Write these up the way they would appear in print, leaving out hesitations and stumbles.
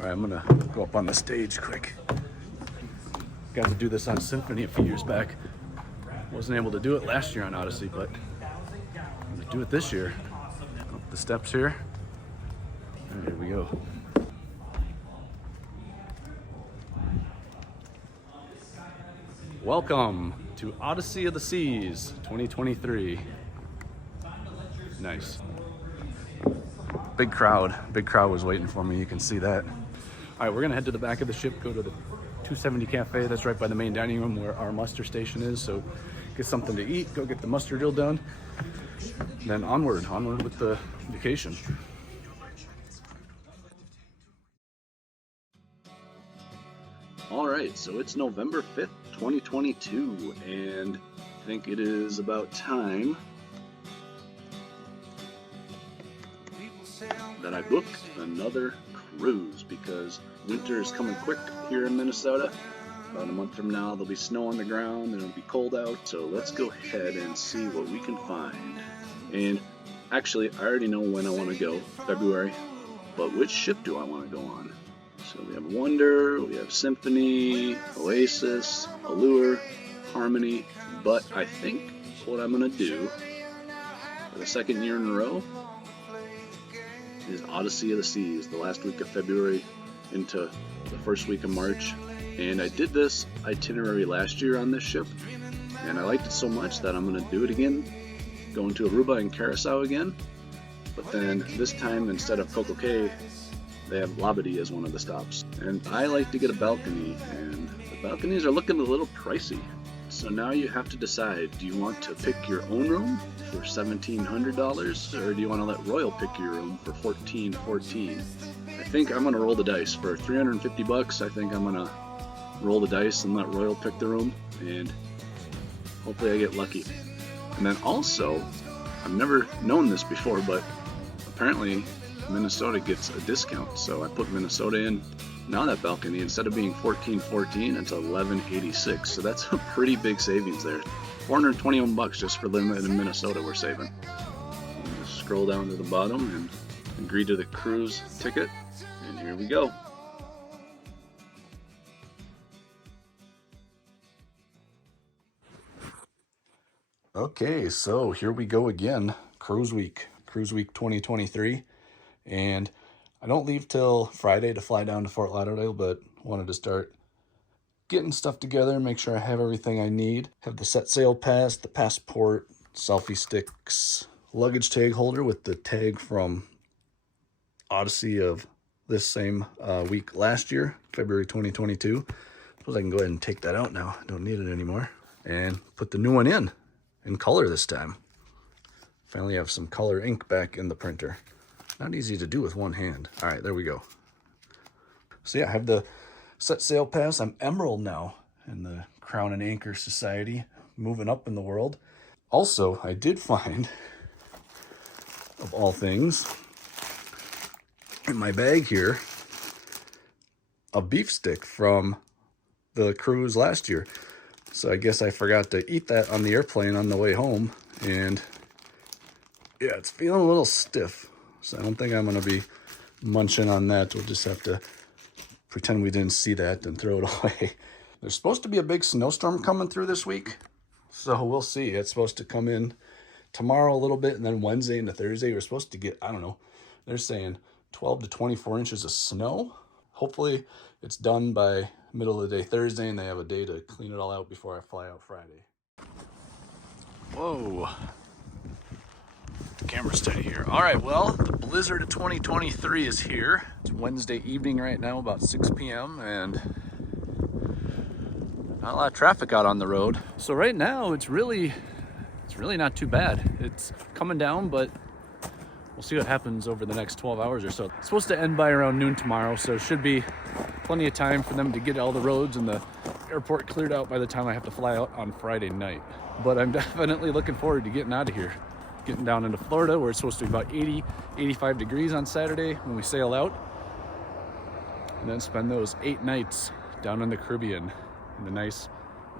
All right, I'm gonna go up on the stage quick. Got to do this on Symphony a few years back. Wasn't able to do it last year on Odyssey, but I'm gonna do it this year. Up the steps here. All right, here we go. Welcome to Odyssey of the Seas 2023. Nice. Big crowd was waiting for me, you can see that. All right, we're gonna head to the back of the ship, go to the 270 Cafe, that's right by the main dining room where our muster station is, so get something to eat, go get the muster drill done, and then onward with the vacation. All right, so it's November 5th, 2022, and I think it is about time that I book another cruise because winter is coming quick here in Minnesota. About a month from now, there'll be snow on the ground and it'll be cold out. So let's go ahead and see what we can find. And actually, I already know when I want to go, February. But which ship do I want to go on? So we have Wonder, we have Symphony, Oasis, Allure, Harmony. But I think what I'm going to do for the second year in a row is Odyssey of the Seas, the last week of February into the first week of March. And I did this itinerary last year on this ship, and I liked it so much that I'm going to do it again, going to Aruba and Curacao again. But then this time, instead of Coco Cay, they have Labadee as one of the stops. And I like to get a balcony, and the balconies are looking a little pricey. So now you have to decide, do you want to pick your own room for $1,700, or do you want to let Royal pick your room for $1,414? I think I'm going to roll the dice. For $350, I think I'm going to roll the dice and let Royal pick the room, and hopefully I get lucky. And then also, I've never known this before, but apparently Minnesota gets a discount, so I put Minnesota in. Now that balcony, instead of being $1,414, it's $1,186. So that's a pretty big savings there. $421 just for living in Minnesota we're saving. Just scroll down to the bottom and agree to the cruise ticket, and here we go. Okay, so here we go again. Cruise week 2023, and I don't leave till Friday to fly down to Fort Lauderdale, but wanted to start getting stuff together, make sure I have everything I need. Have the set sail pass, the passport, selfie sticks, luggage tag holder with the tag from Odyssey of this same week last year, February 2022. Suppose I can go ahead and take that out now. I don't need it anymore. And put the new one in color this time. Finally have some color ink back in the printer. Not easy to do with one hand. All right, there we go. So yeah, I have the set sail pass. I'm Emerald now in the Crown and Anchor Society, moving up in the world. Also, I did find, of all things, in my bag here, a beef stick from the cruise last year. So I guess I forgot to eat that on the airplane on the way home, and yeah, it's feeling a little stiff. So I don't think I'm going to be munching on that. We'll just have to pretend we didn't see that and throw it away. There's supposed to be a big snowstorm coming through this week, so we'll see. It's supposed to come in tomorrow a little bit, and then Wednesday into Thursday we're supposed to get, I don't know, they're saying 12 to 24 inches of snow. Hopefully it's done by middle of the day Thursday, and they have a day to clean it all out before I fly out Friday. Whoa. The camera's tight here. All right, well, the blizzard of 2023 is here. It's Wednesday evening right now, about 6 p.m., and not a lot of traffic out on the road. So right now, it's really not too bad. It's coming down, but we'll see what happens over the next 12 hours or so. It's supposed to end by around noon tomorrow, so it should be plenty of time for them to get all the roads and the airport cleared out by the time I have to fly out on Friday night. But I'm definitely looking forward to getting out of here. Getting down into Florida, where it's supposed to be about 80, 85 degrees on Saturday when we sail out. And then spend those 8 nights down in the Caribbean in the nice,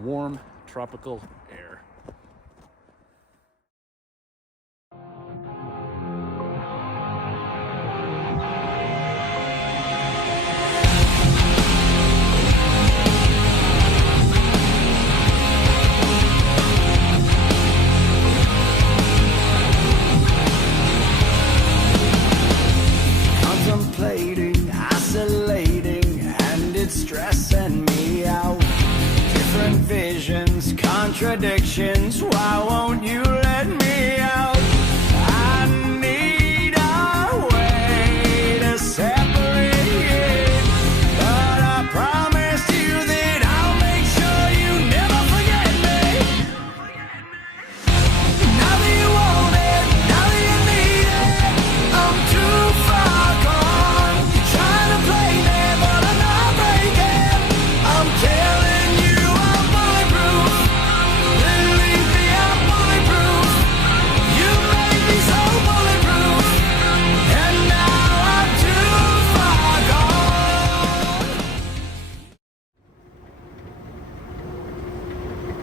warm, tropical air. contradictions. Why won't you let me out? I need a way to separate, but I promise you that I'll make sure you never forget me. Now that you want it, now that you need it, I'm too far gone. You're trying to play me, but I'm not breaking. I'm telling you I'm bulletproof. Believe me, I'm bulletproof. You made me so bulletproof, and now I'm too far gone.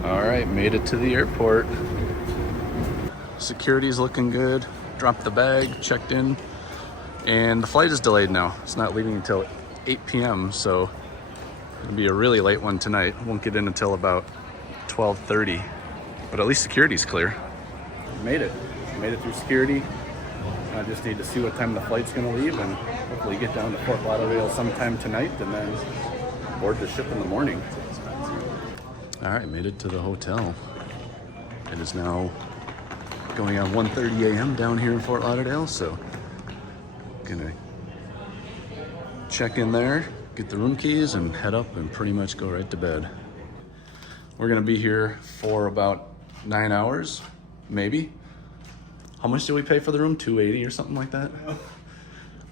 All right, made it to the airport. Security's looking good. Dropped the bag, checked in, and the flight is delayed now. It's not leaving until 8 p.m., so it'll be a really late one tonight. Won't get in until about 12:30, but at least security's clear. Made it through security. I just need to see what time the flight's gonna leave and hopefully get down to Fort Lauderdale sometime tonight and then board the ship in the morning. All right, made it to the hotel. It is now going on 1:30 a.m. down here in Fort Lauderdale, so gonna check in there, get the room keys, and head up and pretty much go right to bed. We're gonna be here for about 9 hours, maybe. How much did we pay for the room? $280 or something like that?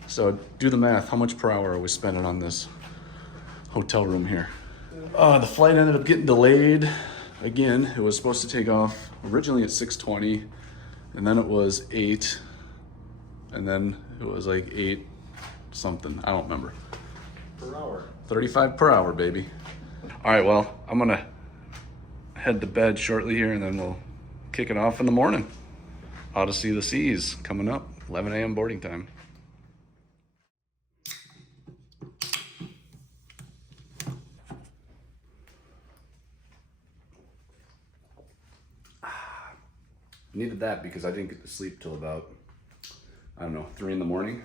So do the math. How much per hour are we spending on this hotel room here? The flight ended up getting delayed again. It was supposed to take off originally at 6:20, and then it was 8, and then it was like 8 something. I don't remember. Per hour. 35 per hour, baby. All right, well, I'm gonna head to bed shortly here, and then we'll kick it off in the morning. Odyssey of the Seas coming up, 11 a.m. boarding time. Needed that because I didn't get to sleep till about, I don't know, 3 in the morning.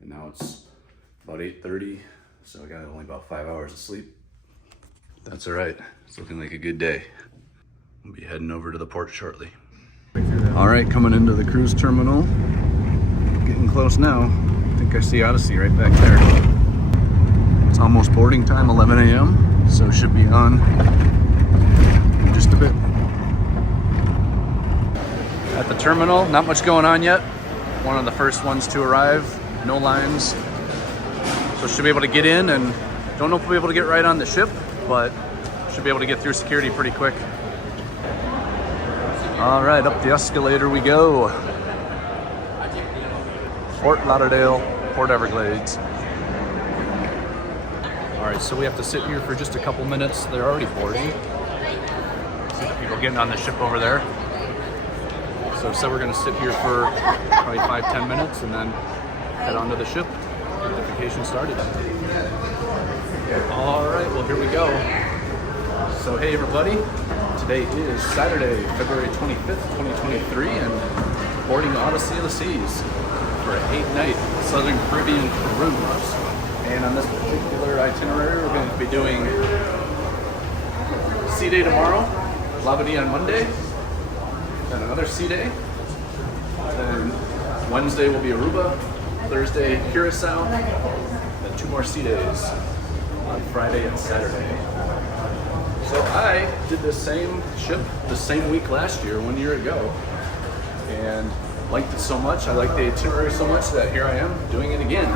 And now it's about 8:30, so I got only about 5 hours of sleep. That's all right. It's looking like a good day. We'll be heading over to the port shortly. All right, coming into the cruise terminal. Getting close now. I think I see Odyssey right back there. It's almost boarding time, 11 a.m., so should be on in just a bit. At the terminal, not much going on yet. One of the first ones to arrive, no lines. So should be able to get in, and don't know if we'll be able to get right on the ship, but should be able to get through security pretty quick. All right, up the escalator we go. Fort Lauderdale, Port Everglades. All right, so we have to sit here for just a couple minutes. They're already boarding. See the people getting on the ship over there. So we're gonna sit here for probably 5-10 minutes and then head onto the ship, get the vacation started. All right, well, here we go. So hey everybody, today is Saturday, February 25th, 2023, and boarding Odyssey of the Seas for an 8-night Southern Caribbean cruise. And on this particular itinerary, we're going to be doing sea day tomorrow, Labadee on Monday, then another sea day, then Wednesday will be Aruba, Thursday Curacao, then 2 more sea days on Friday and Saturday. So I did the same ship the same week last year, 1 year ago, and liked it so much, I liked the itinerary so much that here I am doing it again.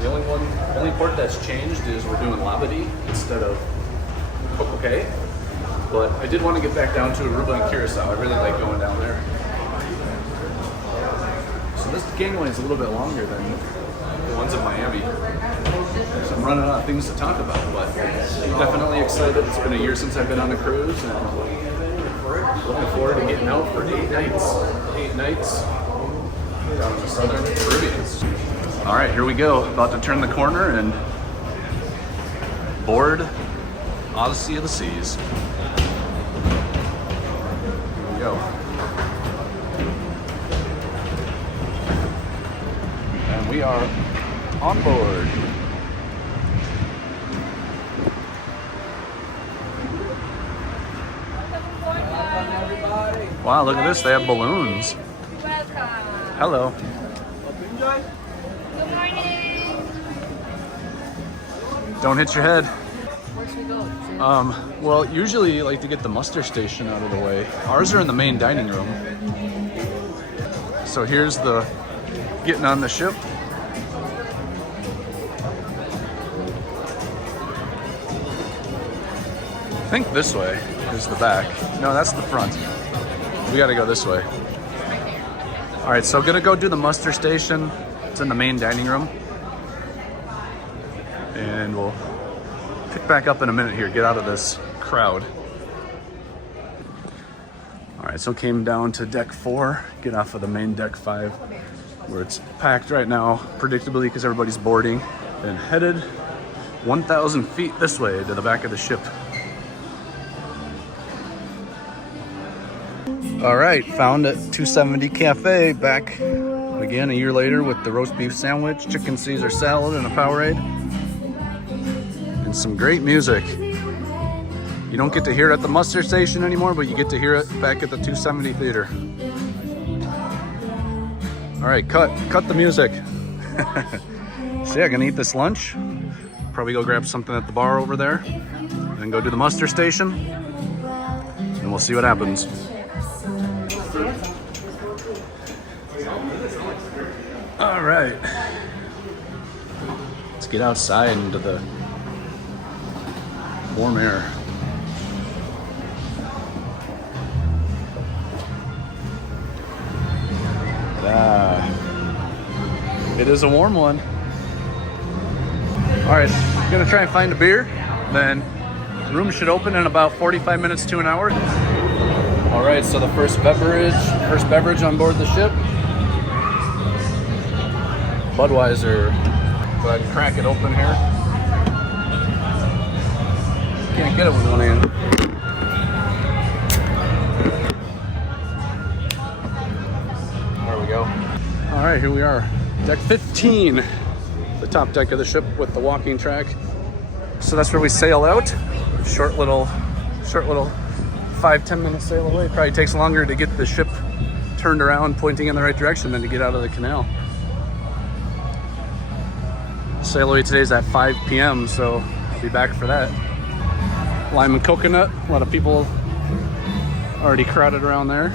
The only port that's changed is we're doing Labadee instead of Coco Cay. But I did want to get back down to Aruba and Curacao. I really like going down there. So this gangway is a little bit longer than the ones in Miami. So I'm running out of things to talk about, but I'm definitely excited. It's been a year since I've been on a cruise, and looking forward to getting out for 8 nights. 8 nights down in the Southern Caribbean. All right, here we go. About to turn the corner and board Odyssey of the Seas. Here we go. And we are on board. Wow, look at this. They have balloons. Welcome. Hello. Good morning. Don't hit your head. Where should we go? Well, usually you like to get the muster station out of the way. Ours are in the main dining room. So here's the getting on the ship. I think this way is the back. No, that's the front. We gotta go this way. All right, so gonna go do the muster station. It's in the main dining room. And we'll pick back up in a minute here, get out of this crowd. All right, so came down to deck 4, get off of the main deck 5, where it's packed right now, predictably because everybody's boarding, and headed 1,000 feet this way to the back of the ship. All right, found at 270 Cafe, back again a year later with the roast beef sandwich, chicken Caesar salad, and a Powerade. And some great music. You don't get to hear it at the muster station anymore, but you get to hear it back at the 270 theater. All right, cut the music. So yeah, gonna eat this lunch. Probably go grab something at the bar over there, then go do the muster station, and we'll see what happens. All right, let's get outside into the warm air. It is a warm one. All right, gonna try and find a beer. Then the room should open in about 45 minutes to an hour. All right, so the first beverage on board the ship. Budweiser. Go ahead and crack it open here. Can't get it with one hand. There we go. All right, here we are. Deck 15, the top deck of the ship with the walking track. So that's where we sail out. Short little 5-10 minute sail away. Probably takes longer to get the ship turned around, pointing in the right direction than to get out of the canal. Sail away today's at 5 p.m., so I'll be back for that. Lime and coconut, a lot of people already crowded around there.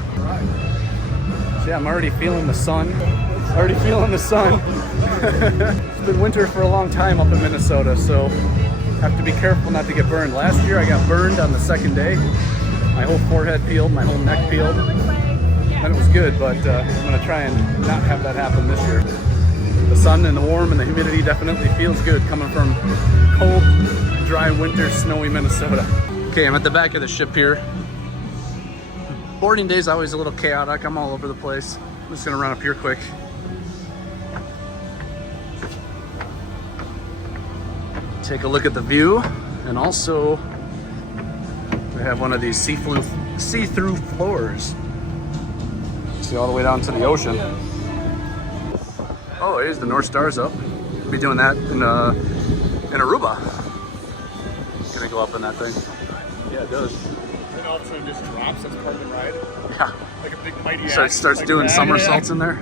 So yeah, I'm already feeling the sun. It's been winter for a long time up in Minnesota, so have to be careful not to get burned. Last year I got burned on the second day. My whole forehead peeled, my whole neck peeled. And it was good, but I'm gonna try and not have that happen this year. The sun and the warm and the humidity definitely feels good coming from cold, dry winter, snowy Minnesota. Okay, I'm at the back of the ship here. Boarding day is always a little chaotic. I'm all over the place. I'm just gonna run up here quick. Take a look at the view, and also we have one of these see-through floors. See all the way down to the ocean. Oh, here's the North Star's up. We'll be doing that in Aruba. Gonna go up in that thing. Yeah, it does. And also just drops as part of the ride. Yeah. Like a big mighty So it axe, starts like doing that, somersaults in there.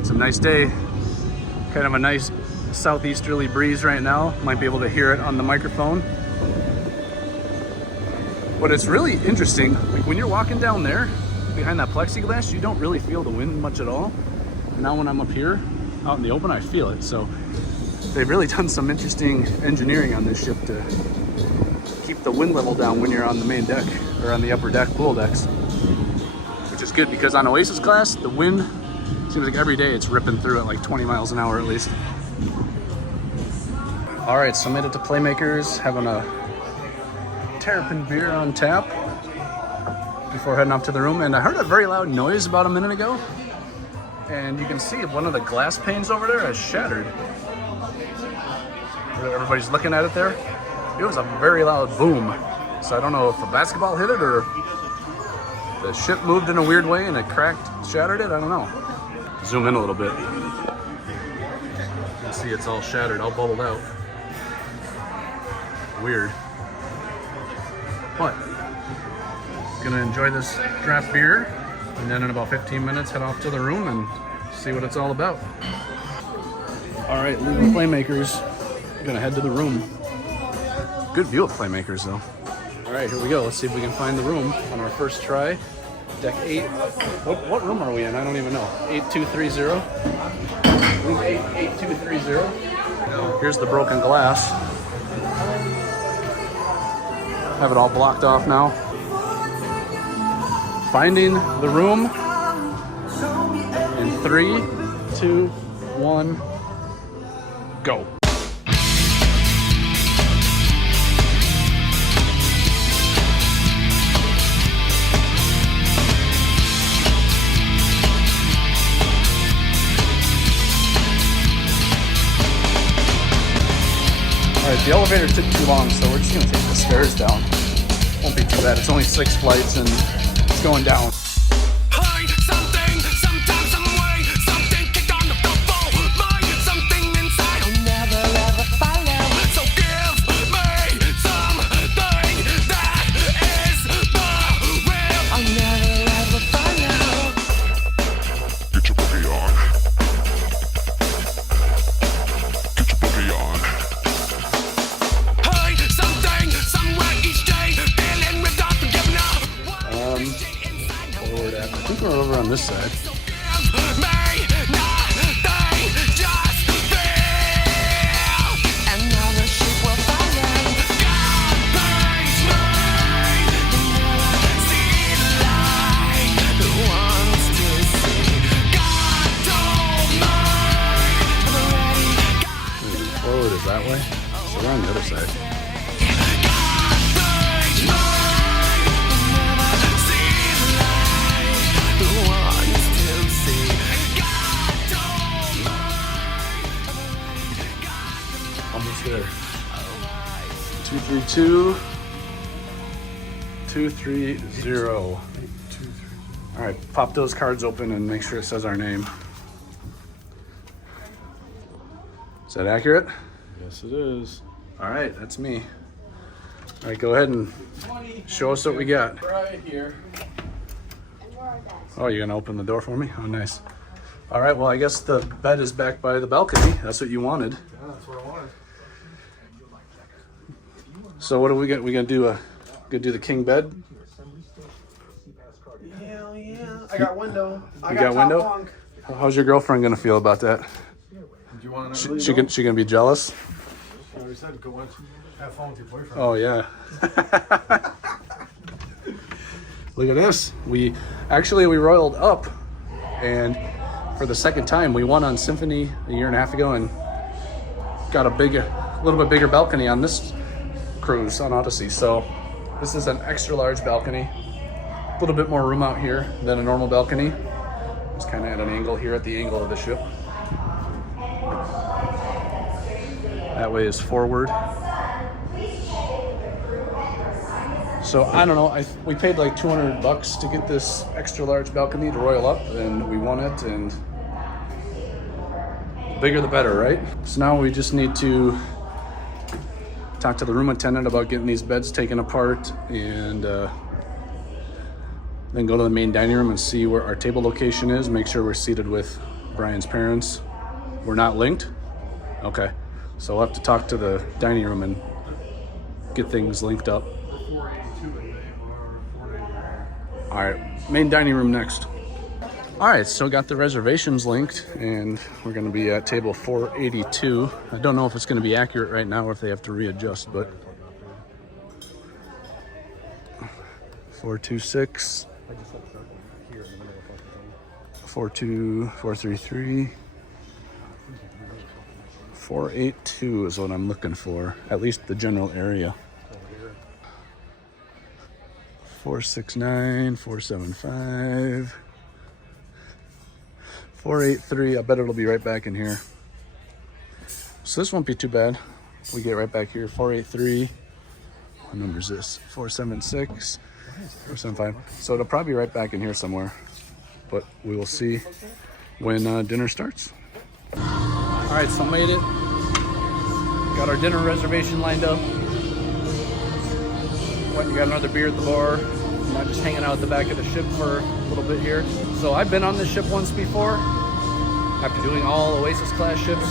It's a nice day. Kind of a nice southeasterly breeze right now. Might be able to hear it on the microphone. But it's really interesting. Like when you're walking down there behind that plexiglass, you don't really feel the wind much at all. And now when I'm up here out in the open, I feel it. So they've really done some interesting engineering on this ship to keep the wind level down when you're on the main deck or on the upper deck pool decks, which is good because on Oasis class, the wind seems like every day it's ripping through at like 20 miles an hour at least. All right, so made it to Playmakers, having a Terrapin beer on tap before heading off to the room. And I heard a very loud noise about a minute ago. And you can see one of the glass panes over there has shattered. Everybody's looking at it there. It was a very loud boom. So I don't know if a basketball hit it or the ship moved in a weird way and it cracked, shattered it. I don't know. Zoom in a little bit. You can see it's all shattered, all bubbled out. Weird. But gonna enjoy this draft beer And then in about 15 minutes, head off to the room and see what it's all about. All right, leaving Playmakers. Gonna head to the room. Good view of Playmakers though. All right, here we go. Let's see if we can find the room on our first try. Deck 8. What room are we in? I don't even know. 8230. Room 8230. Here's the broken glass. Have it all blocked off now. Finding the room in 3, 2, 1, go. Alright, the elevator took too long, so we're just gonna take the stairs down. Won't be too bad. It's only 6 flights and it's going down. On this side. Forward is that way, so we're on the other side. There. 232 230. All right, pop those cards open and make sure it says our name. Is that accurate? Yes, it is. All right, that's me. All right, go ahead and show us what we got. Right here. Oh, you're gonna open the door for me? Oh, nice. All right, well, I guess the bed is back by the balcony. That's what you wanted. Yeah, that's what I wanted. So what do we get? We gonna do the king bed? Hell yeah! I got window. I You got window? bunk. How's your girlfriend gonna feel about that? Do you want to? She gonna be jealous? I already said go have fun with your boyfriend. Oh yeah. Look at this. We roiled up, and for the second time we won on Symphony a year and a half ago, and got a little bit bigger balcony on this cruise on Odyssey. So this is an extra large balcony, a little bit more room out here than a normal balcony. It's kind of at an angle here, at the angle of the ship. That way is forward. So I don't know, we paid like $200 to get this extra large balcony to royal up, and we won it, and the bigger the better, right? So now we just need to talk to the room attendant about getting these beds taken apart, and then go to the main dining room and see where our table location is, make sure we're seated with Brian's parents. We're not linked? Okay, so we'll have to talk to the dining room and get things linked up. All right, main dining room next. All right, so got the reservations linked, and we're gonna be at table 482. I don't know if it's gonna be accurate right now or if they have to readjust, but 426, 433, 482 is what I'm looking for, at least the general area. 469, 475, 483. I bet it'll be right back in here. So this won't be too bad. We get right back here. 483. What number is this? 476, 475. So it'll probably be right back in here somewhere. But we will see when dinner starts. All right, so made it. Got our dinner reservation lined up. Went and got another beer at the bar. I'm not just hanging out at the back of the ship for a little bit here. So I've been on this ship once before, after doing all Oasis class ships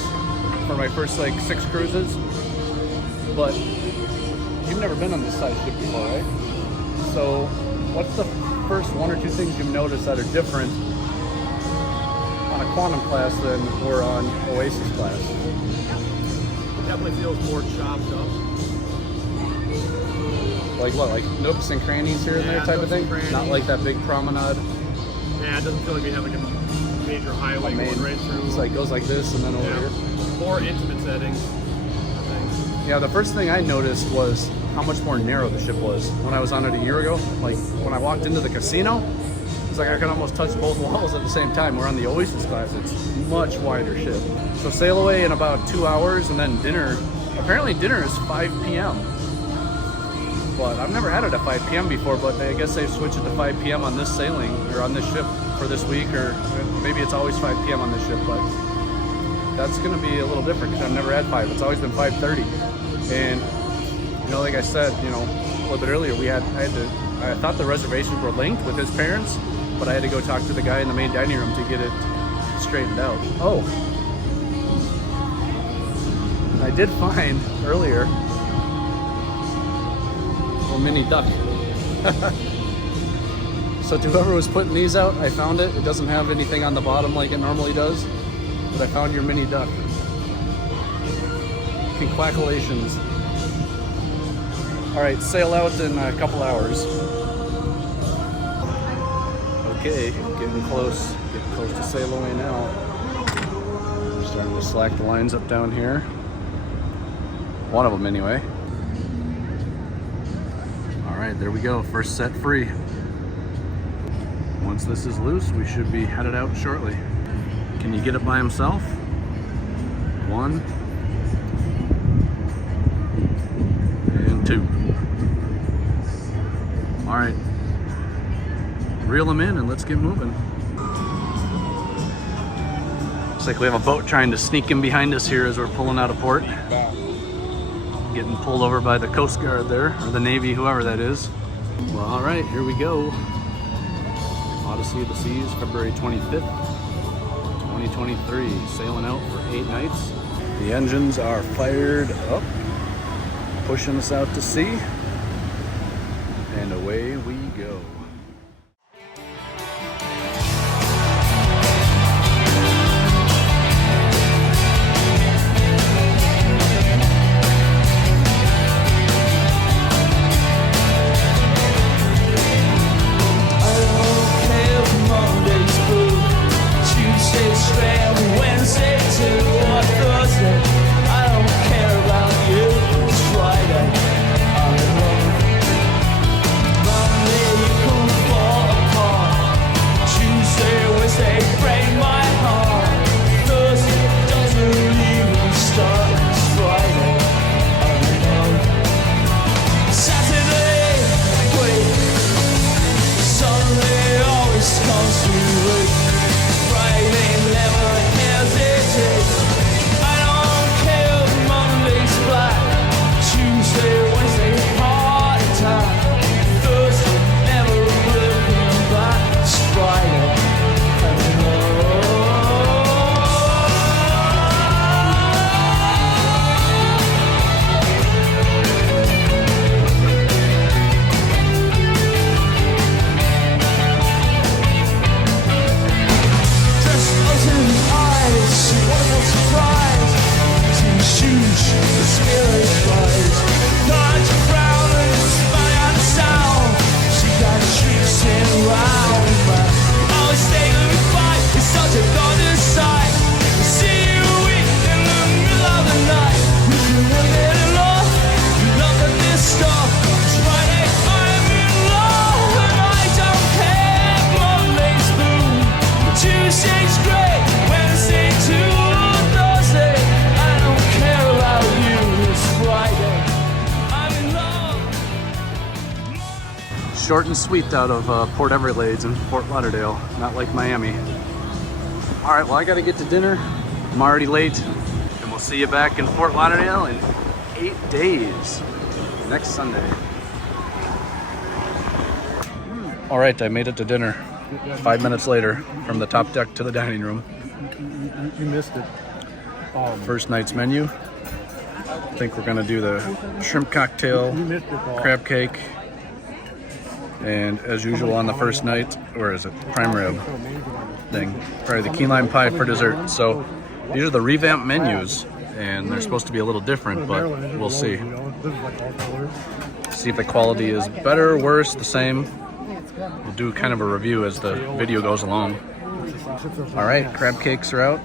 for my first like 6 cruises. But you've never been on this size ship before, right? So what's the first 1 or 2 things you've noticed that are different on a Quantum class than were on Oasis class? It definitely feels more chopped up. Like what? Like nooks and crannies here and there type of thing? Not like that big promenade. Yeah, it doesn't feel like we have like a major highway going right through. It's like goes like this and then over here. More intimate settings, I think. Yeah, the first thing I noticed was how much more narrow the ship was when I was on it a year ago. Like when I walked into the casino, it's like I could almost touch both walls at the same time. We're on the Oasis class, it's much wider ship. So sail away in about 2 hours and then dinner. Apparently dinner is 5 p.m. But I've never had it at 5 p.m. before, but I guess they've switched it to 5 p.m. on this sailing, or on this ship for this week, or maybe it's always 5 p.m. on this ship, but that's gonna be a little different because I've never had 5. It's always been 5:30. And, you know, like I said, you know, a little bit earlier, I thought the reservations were linked with his parents, but I had to go talk to the guy in the main dining room to get it straightened out. Oh. I did find earlier mini duck. So to whoever was putting these out, I found it. It doesn't have anything on the bottom like it normally does, but I found your mini duck. Congratulations. All right, sail out in a couple hours. Okay, getting close to sail away now. We're starting to slack the lines up down here. One of them anyway. Alright, there we go. First set free. Once this is loose, we should be headed out shortly. Can you get it by himself? 1 and 2. Alright. Reel him in and let's get moving. Looks like we have a boat trying to sneak in behind us here as we're pulling out of port. Getting pulled over by the Coast Guard there, or the Navy, whoever that is. Well, all right, here we go. Odyssey of the Seas, February 25th, 2023. Sailing out for 8 nights. The engines are fired up, pushing us out to sea, and away we go. Short and sweet out of Port Everglades and Fort Lauderdale, not like Miami. All right, well, I gotta get to dinner. I'm already late, and we'll see you back in Fort Lauderdale in 8 days, next Sunday. All right, I made it to dinner 5 minutes later from the top deck to the dining room. You missed it. First night's menu. I think we're gonna do the shrimp cocktail, crab cake, and as usual on the first night, where is it? Prime rib thing. Probably the key lime pie for dessert. So these are the revamped menus, and they're supposed to be a little different, but we'll see. See if the quality is better, worse, the same. We'll do kind of a review as the video goes along. All right, crab cakes are out.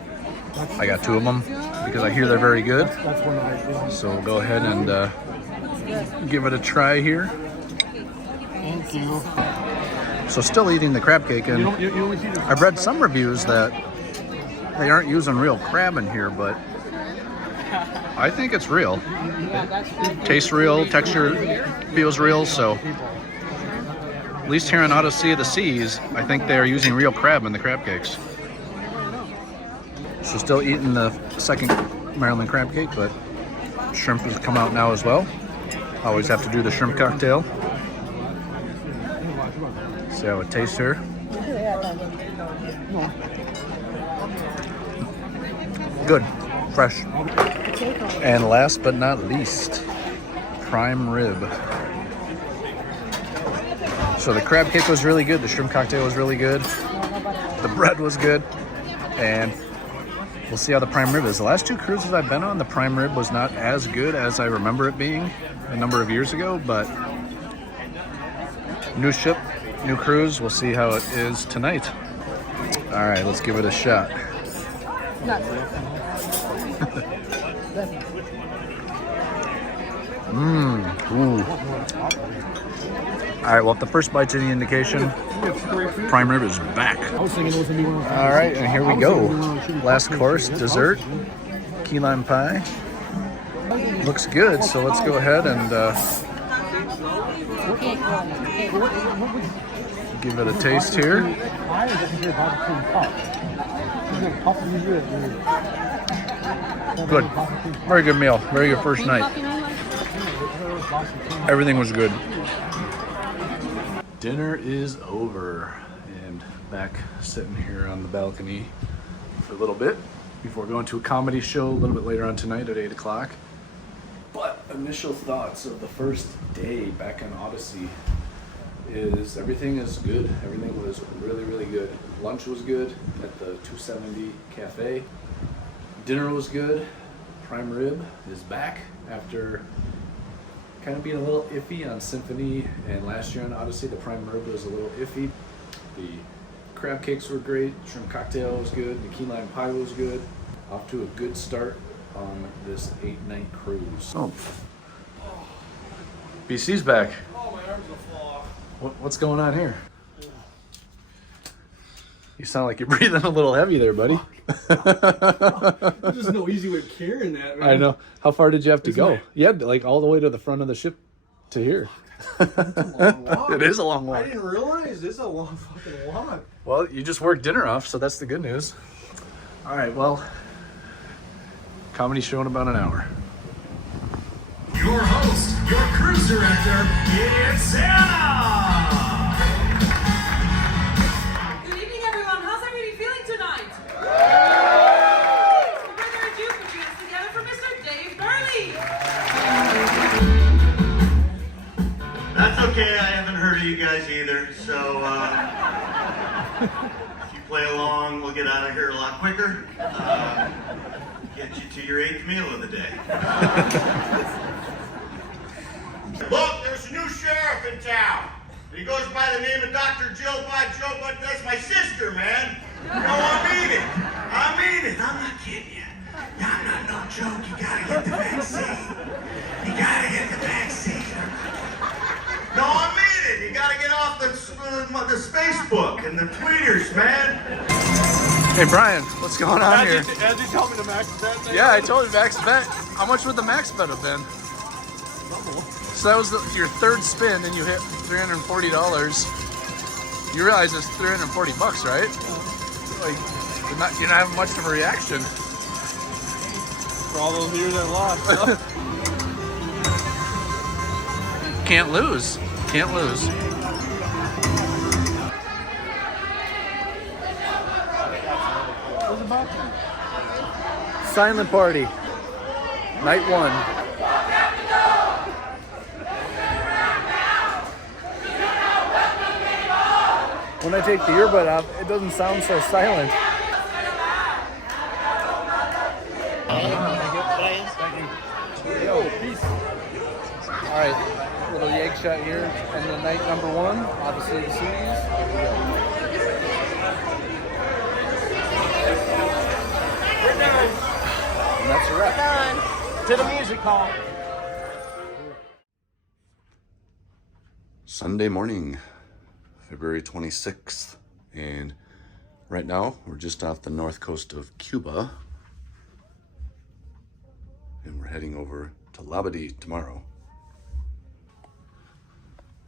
I got 2 of them because I hear they're very good. So we'll go ahead and give it a try here. Thank you. So still eating the crab cake, and I've read some reviews that they aren't using real crab in here, but I think it's real. It tastes real, texture feels real, so at least here on Odyssey of the Seas, I think they are using real crab in the crab cakes. So still eating the second Maryland crab cake, but shrimp has come out now as well. Always have to do the shrimp cocktail. See how it tastes here. Good, fresh. And last but not least, prime rib. So the crab cake was really good, the shrimp cocktail was really good, the bread was good, and we'll see how the prime rib is. The last 2 cruises I've been on, the prime rib was not as good as I remember it being a number of years ago, but new ship, new cruise, we'll see how it is tonight. All right, let's give it a shot. Ooh. All right, well, if the first bite's any indication, prime rib is back. All right, and here we go. Last course, dessert, key lime pie. Looks good, so let's go ahead and give it a taste here. Good, very good meal, very good first night. Everything was good. Dinner is over, and back sitting here on the balcony for a little bit before going to a comedy show a little bit later on tonight at 8 o'clock. But initial thoughts of the first day back on Odyssey is everything is good. Everything was really, really good. Lunch was good at the 270 Cafe. Dinner was good. Prime rib is back after kind of being a little iffy on Symphony, and last year on Odyssey the prime rib was a little iffy. The crab cakes were great, shrimp cocktail was good, the key lime pie was good. Off to a good start on this 8-night cruise. Oh, BC's back. Oh, my arms will fall off. What's going on here? You sound like you're breathing a little heavy there, buddy. There's just no easy way of carrying that, man. I know. How far did you have to go? You had to, like, all the way to the front of the ship to here. That's a long walk. It is a long walk. I didn't realize this is a long fucking walk. Well, you just worked dinner off, so that's the good news. All right, well, comedy show in about an hour. Your host, your cruise director, it's Santa! Good evening, everyone. How's everybody feeling tonight? Without further ado, put your hands together for Mr. Dave Burley. That's okay, I haven't heard of you guys either, so if you play along, we'll get out of here a lot quicker. Get you to your 8th meal of the day. Look, there's a new sheriff in town. He goes by the name of Dr. Jill by Joe, but that's my sister, man. No, I mean it. I mean it. I'm not kidding you. I'm not no joke. You gotta get the vaccine. You gotta get the vaccine. No, I mean it. You gotta get off the space book and the tweeters, man. Hey, Brian, what's going on here? As you tell me the max bet. Yeah, I told you max bet. How much would the max bet have been? So that was your third spin, and you hit $340. You realize it's $340, right? Like, you're not having much of a reaction. For all those years I lost. Huh? Can't lose. Can't lose. silent party. Night 1. When I take the earbud out, it doesn't sound so silent. Yo, peace. All right, little yeg shot here, and then night number 1, obviously the series. We're done. And that's a wrap. Done. To the music hall. Sunday morning, February 26th, and right now we're just off the north coast of Cuba, and we're heading over to Labadee tomorrow.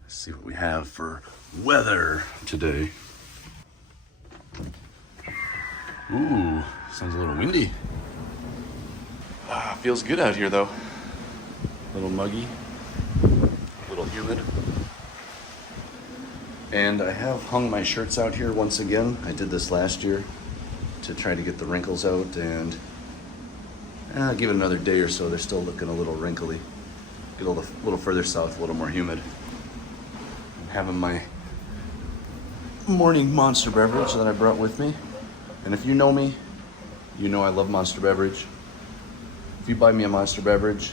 Let's see what we have for weather today. Ooh, sounds a little windy. Feels good out here though. A little muggy, a little humid. And I have hung my shirts out here once again. I did this last year to try to get the wrinkles out, and give it another day or so. They're still looking a little wrinkly. Get a little further south, a little more humid. I'm having my morning Monster beverage that I brought with me. And if you know me, you know I love Monster beverage. If you buy me a Monster beverage,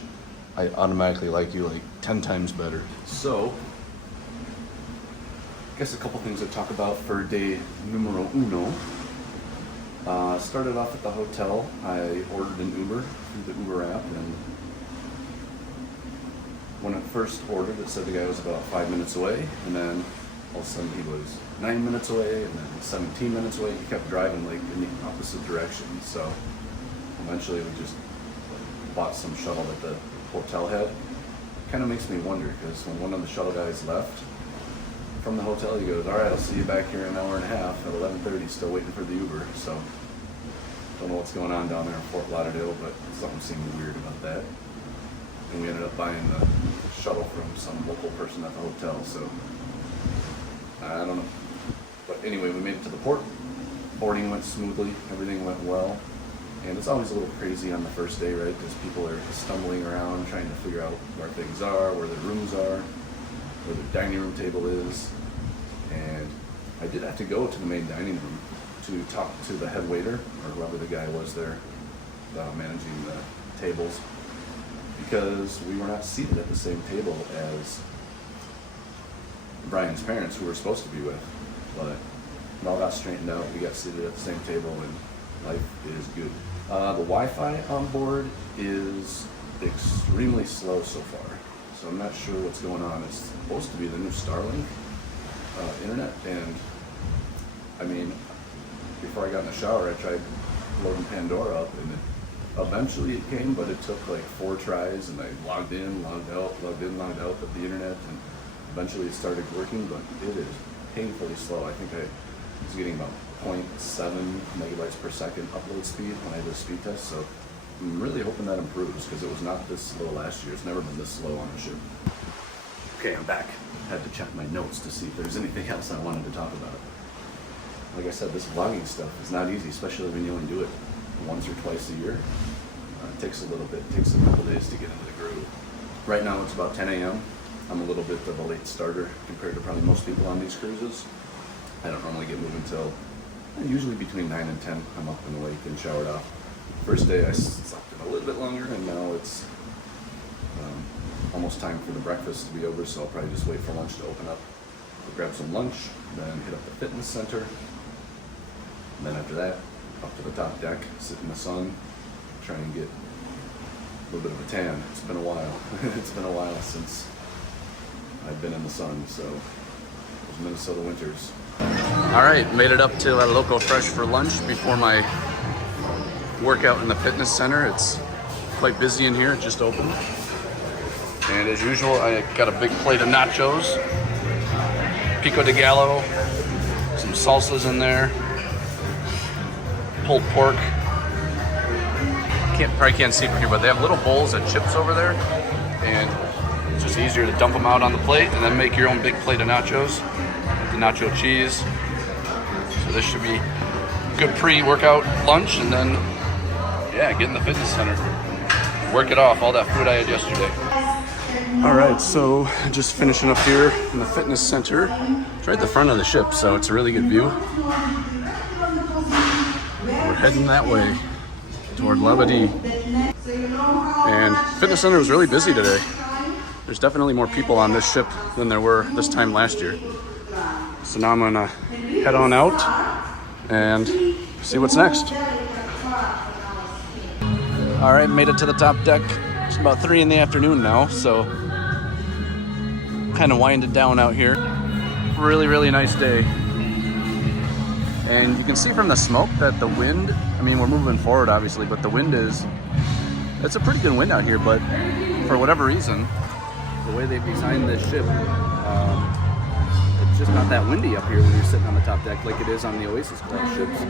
I automatically like you like 10 times better. So, I guess a couple things to talk about for day numero uno. Started off at the hotel. I ordered an Uber through the Uber app, and when I first ordered, it said the guy was about 5 minutes away, and then all of a sudden he was 9 minutes away, and then 17 minutes away. He kept driving like in the opposite direction. So eventually we just bought some shuttle that the hotel had. Kind of makes me wonder, because when one of the shuttle guys left from the hotel, he goes, "All right, I'll see you back here in an hour and a half at 11:30, still waiting for the Uber." So don't know what's going on down there in Fort Lauderdale, but something seemed weird about that. And we ended up buying the shuttle from some local person at the hotel, so I don't know. But anyway, we made it to the port. Boarding went smoothly, everything went well. And it's always a little crazy on the first day, right? Because people are stumbling around trying to figure out where things are, where their rooms are, where the dining room table is. And I did have to go to the main dining room to talk to the head waiter, or whoever the guy was there managing the tables, because we were not seated at the same table as Brian's parents, who we were supposed to be with. But it all got straightened out. We got seated at the same table, and life is good. The Wi-Fi on board is extremely slow so far, so I'm not sure what's going on. It's supposed to be the new Starlink internet, and I mean, before I got in the shower, I tried loading Pandora up, and eventually it came, but it took like 4 tries, and I logged in, logged out, logged in, logged out of the internet, and eventually it started working, but it is painfully slow. I think I was getting about 0.7 megabytes per second upload speed when I did a speed test, so I'm really hoping that improves, because it was not this slow last year. It's never been this slow on a ship. Okay, I'm back. Had to check my notes to see if there's anything else I wanted to talk about. Like I said, this vlogging stuff is not easy, especially when you only do it once or twice a year. It takes a little bit, it takes a couple days to get into the groove. Right now it's about 10 a.m. I'm a little bit of a late starter compared to probably most people on these cruises. I don't normally get moving until usually between 9 and 10. I'm up and awake and showered off. First day I slept in a little bit longer, and now it's almost time for the breakfast to be over, so I'll probably just wait for lunch to open up. I'll grab some lunch, then hit up the fitness center, and then after that, up to the top deck, sit in the sun, try and get a little bit of a tan. It's been a while. It's been a while since I've been in the sun, so those Minnesota winters. All right, made it up to Loco Fresh for lunch before my workout in the fitness center. It's quite busy in here, it just opened. And as usual, I got a big plate of nachos, pico de gallo, some salsas in there, pulled pork. Probably can't see from here, but they have little bowls of chips over there, and it's just easier to dump them out on the plate and then make your own big plate of nachos, the nacho cheese. So this should be good pre-workout lunch, and then Yeah, get in the fitness center. Work it off, all that food I had yesterday. All right, so just finishing up here in the fitness center. It's right at the front of the ship, so it's a really good view. We're heading that way toward Labadee. And fitness center was really busy today. There's definitely more people on this ship than there were this time last year. So now I'm gonna head on out and see what's next. All right, made it to the top deck. It's about 3 in the afternoon now, so kind of winding down out here. Really, really nice day. And you can see from the smoke that the wind, I mean, we're moving forward obviously, but the wind it's a pretty good wind out here, but for whatever reason, the way they've designed this ship, it's just not that windy up here when you're sitting on the top deck like it is on the Oasis class ships.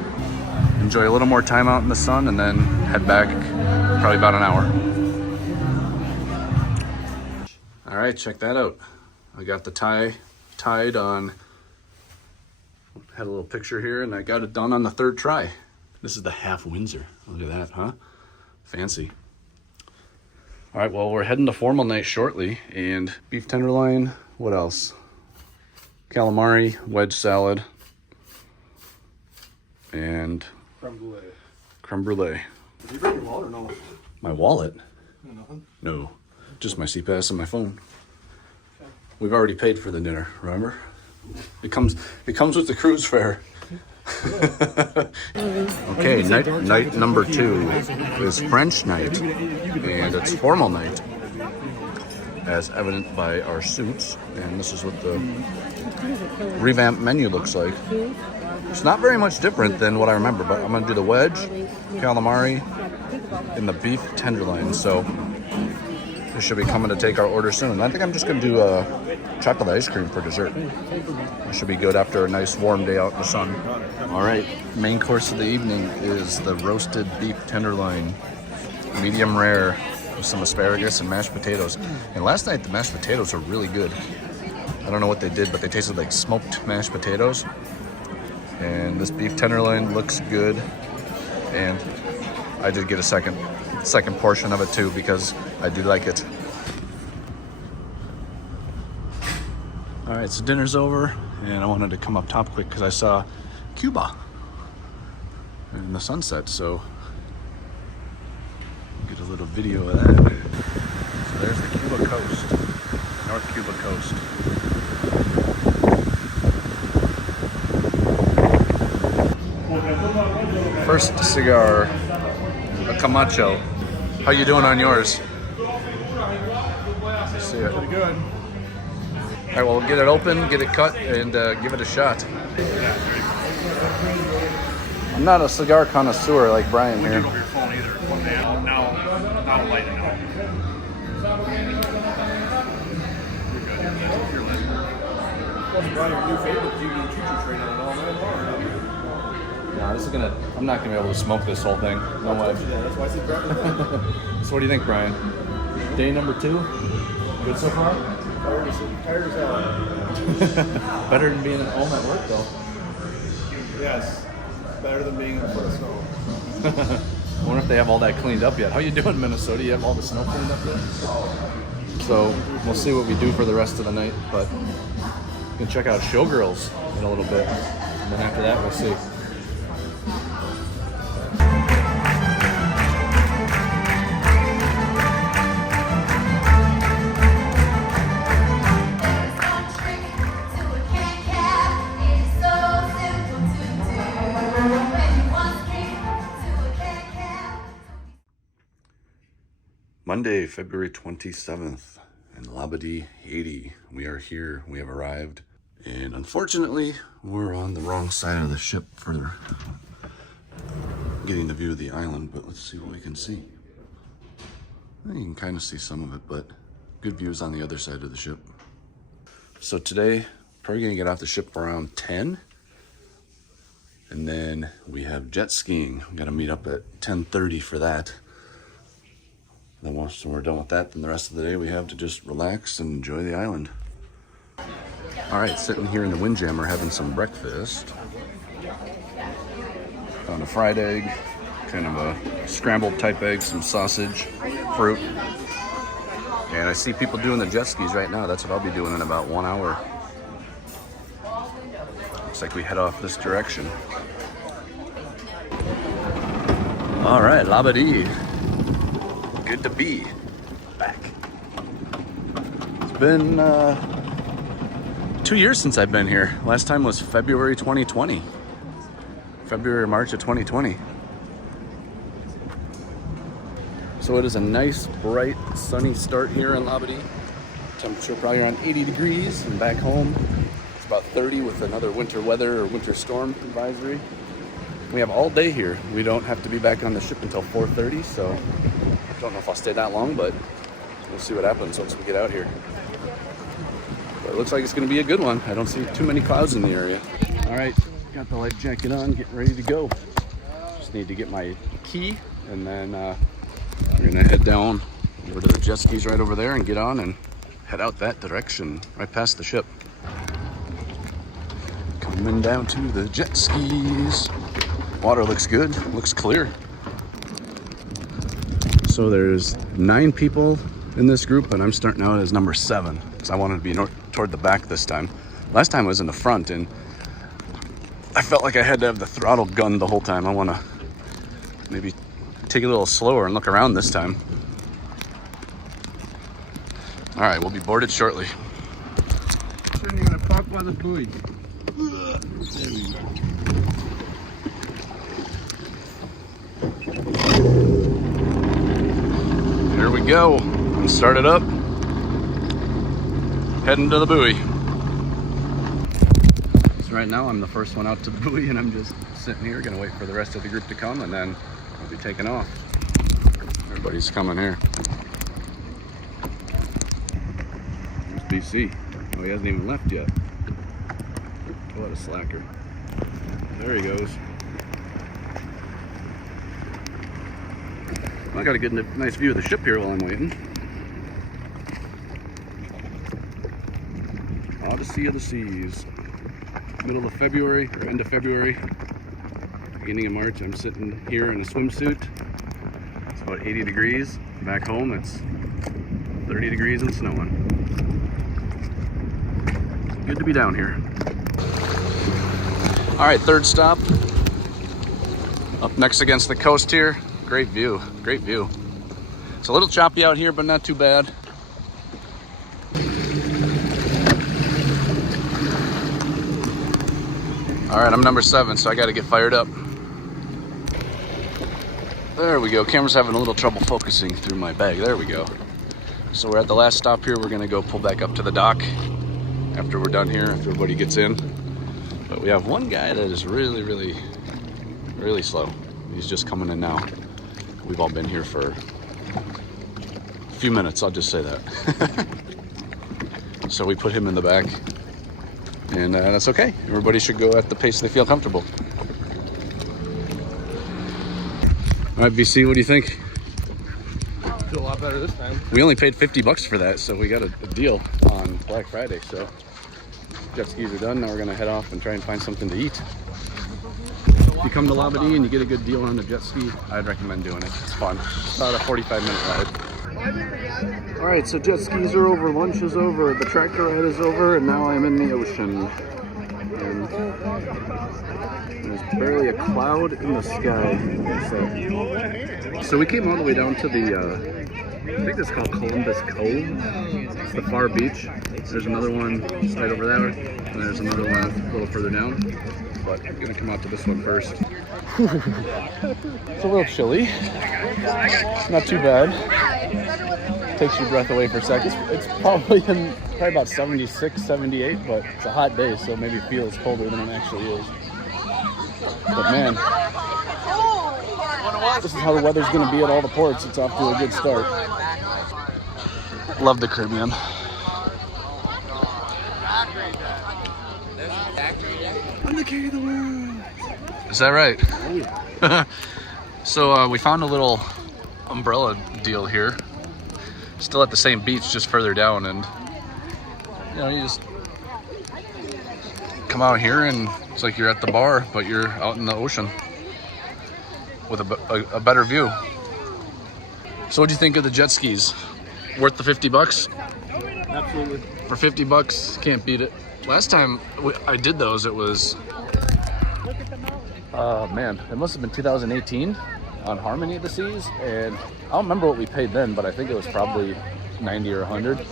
Enjoy a little more time out in the sun and then head back probably about an hour. All right, check that out. I got the tie tied on, had a little picture here, and I got it done on the 3rd try. This is the half Windsor. Look at that, huh? Fancy. All right, well, we're heading to formal night shortly, and beef tenderloin, what else? Calamari, wedge salad, and Creme brulee. Creme brulee. Did you bring your wallet or no? My wallet? Nothing. No, just my CPAS and my phone. We've already paid for the dinner, remember? It comes with the cruise fare. Okay, night number 2 is French night, and it's formal night, as evident by our suits. And this is what the revamped menu looks like. It's not very much different than what I remember, but I'm gonna do the wedge, calamari, and the beef tenderloin. So they should be coming to take our order soon. I think I'm just gonna do chocolate ice cream for dessert. It should be good after a nice warm day out in the sun. All right, main course of the evening is the roasted beef tenderloin, medium rare, with some asparagus and mashed potatoes. And last night the mashed potatoes were really good. I don't know what they did, but they tasted like smoked mashed potatoes. And this beef tenderloin looks good. And I did get a second portion of it too because I do like it. All right, so dinner's over, and I wanted to come up top quick because I saw Cuba in the sunset, so get a little video of that. So there's the Cuba coast, North Cuba coast. First cigar, a Camacho. How you doing on yours? See it. Pretty good. All right, well, we'll get it open, get it cut, and give it a shot. I'm not a cigar connoisseur like Brian here. Over your phone either. Now light it up. You're good. You're lit. What's Brian, your new favorite? You can choo-choo train on it all night long. Nah, I'm not gonna be able to smoke this whole thing. No way. That's why I said grab it. So what do you think, Brian? Day number 2? Good so far? Tired as hell. Better than being at home at work, though. Yes. Better than being in the foot of snow. I wonder if they have all that cleaned up yet. How you doing, Minnesota? You have all the snow cleaned up there? So we'll see what we do for the rest of the night, but we can check out Showgirls in a little bit. And then after that, we'll see. Monday, February 27th in Labadee, Haiti. We are here. We have arrived. And unfortunately, we're on the wrong side of the ship for getting the view of the island, but let's see what we can see. You can kind of see some of it, but good views on the other side of the ship. So today, probably gonna get off the ship around 10. And then we have jet skiing. We gotta meet up at 10:30 for that. Then once we're done with that, then the rest of the day we have to just relax and enjoy the island. All right, sitting here in the Windjammer having some breakfast. Found a fried egg, kind of a scrambled type egg, some sausage, fruit. And I see people doing the jet skis right now. That's what I'll be doing in about 1 hour. Looks like we head off this direction. All right, Labadee. Good to be back. It's been 2 years since I've been here. Last time was February 2020. February or March of 2020. So it is a nice, bright, sunny start here in Labadee. Temperature probably around 80 degrees, and back home it's about 30 with another winter weather or winter storm advisory. We have all day here. We don't have to be back on the ship until 4:30, so I don't know if I'll stay that long, but we'll see what happens once we get out here. But it looks like it's going to be a good one. I don't see too many clouds in the area. All right, got the life jacket on, getting ready to go. Just need to get my key, and then we're gonna head down over to the jet skis right over there and get on and head out that direction, right past the ship. Coming down to the jet skis. Water looks good, looks clear. So there's 9 people in this group, and I'm starting out as number 7 because I wanted to be toward the back this time. Last time I was in the front, and I felt like I had to have the throttle gun the whole time. I want to maybe take it a little slower and look around this time. All right, we'll be boarded shortly. You're gonna park by the buoy. Here we go. I'm started up. Heading to the buoy. So right now I'm the first one out to the buoy, and I'm just sitting here gonna wait for the rest of the group to come, and then I'll be taking off. Everybody's coming here. There's BC. Oh, he hasn't even left yet. What a slacker. There he goes. I got a good, nice view of the ship here while I'm waiting. Odyssey of the Seas. Middle of February, or end of February, beginning of March. I'm sitting here in a swimsuit. It's about 80 degrees. Back home, it's 30 degrees and snowing. Good to be down here. All right, third stop. Up next against the coast here. Great view, great view. It's a little choppy out here, but not too bad. All right, I'm number 7, so I got to get fired up. There we go. Camera's having a little trouble focusing through my bag. There we go. So we're at the last stop here. We're gonna go pull back up to the dock after we're done here, after everybody gets in. But we have one guy that is really, really, really slow. He's just coming in now. We've all been here for a few minutes, I'll just say that. So we put him in the back, and that's okay. Everybody should go at the pace they feel comfortable. All right, BC, what do you think? I feel a lot better this time. We only paid $50 for that, so we got a deal on Black Friday. So jet skis are done. Now we're gonna head off and try and find something to eat. If you come to Labadee and you get a good deal on the jet ski, I'd recommend doing it. It's fun. It's about a 45-minute ride. All right, so jet skis are over, lunch is over, the tractor ride is over, and now I'm in the ocean. And there's barely a cloud in the sky. So we came all the way down to the, I think it's called Columbus Cove. It's the far beach. There's another one right over there, and there's another one a little further down. But I'm gonna come out to this one first. It's a little chilly. Not too bad. Takes your breath away for a second. It's probably about 76, 78, but it's a hot day, so maybe it feels colder than it actually is. But man, this is how the weather's gonna be at all the ports. It's off to a good start. Love the Caribbean. I'm the king of the world. Is that right? Oh, yeah. So we found a little umbrella deal here. Still at the same beach, just further down, and you know, you just come out here and it's like you're at the bar, but you're out in the ocean. with a better view. So what do you think of the jet skis? Worth the $50? Absolutely. For $50, can't beat it. Last time I did those, it was, man, it must have been 2018 on Harmony of the Seas, and I don't remember what we paid then, but I think it was probably 90 or 100.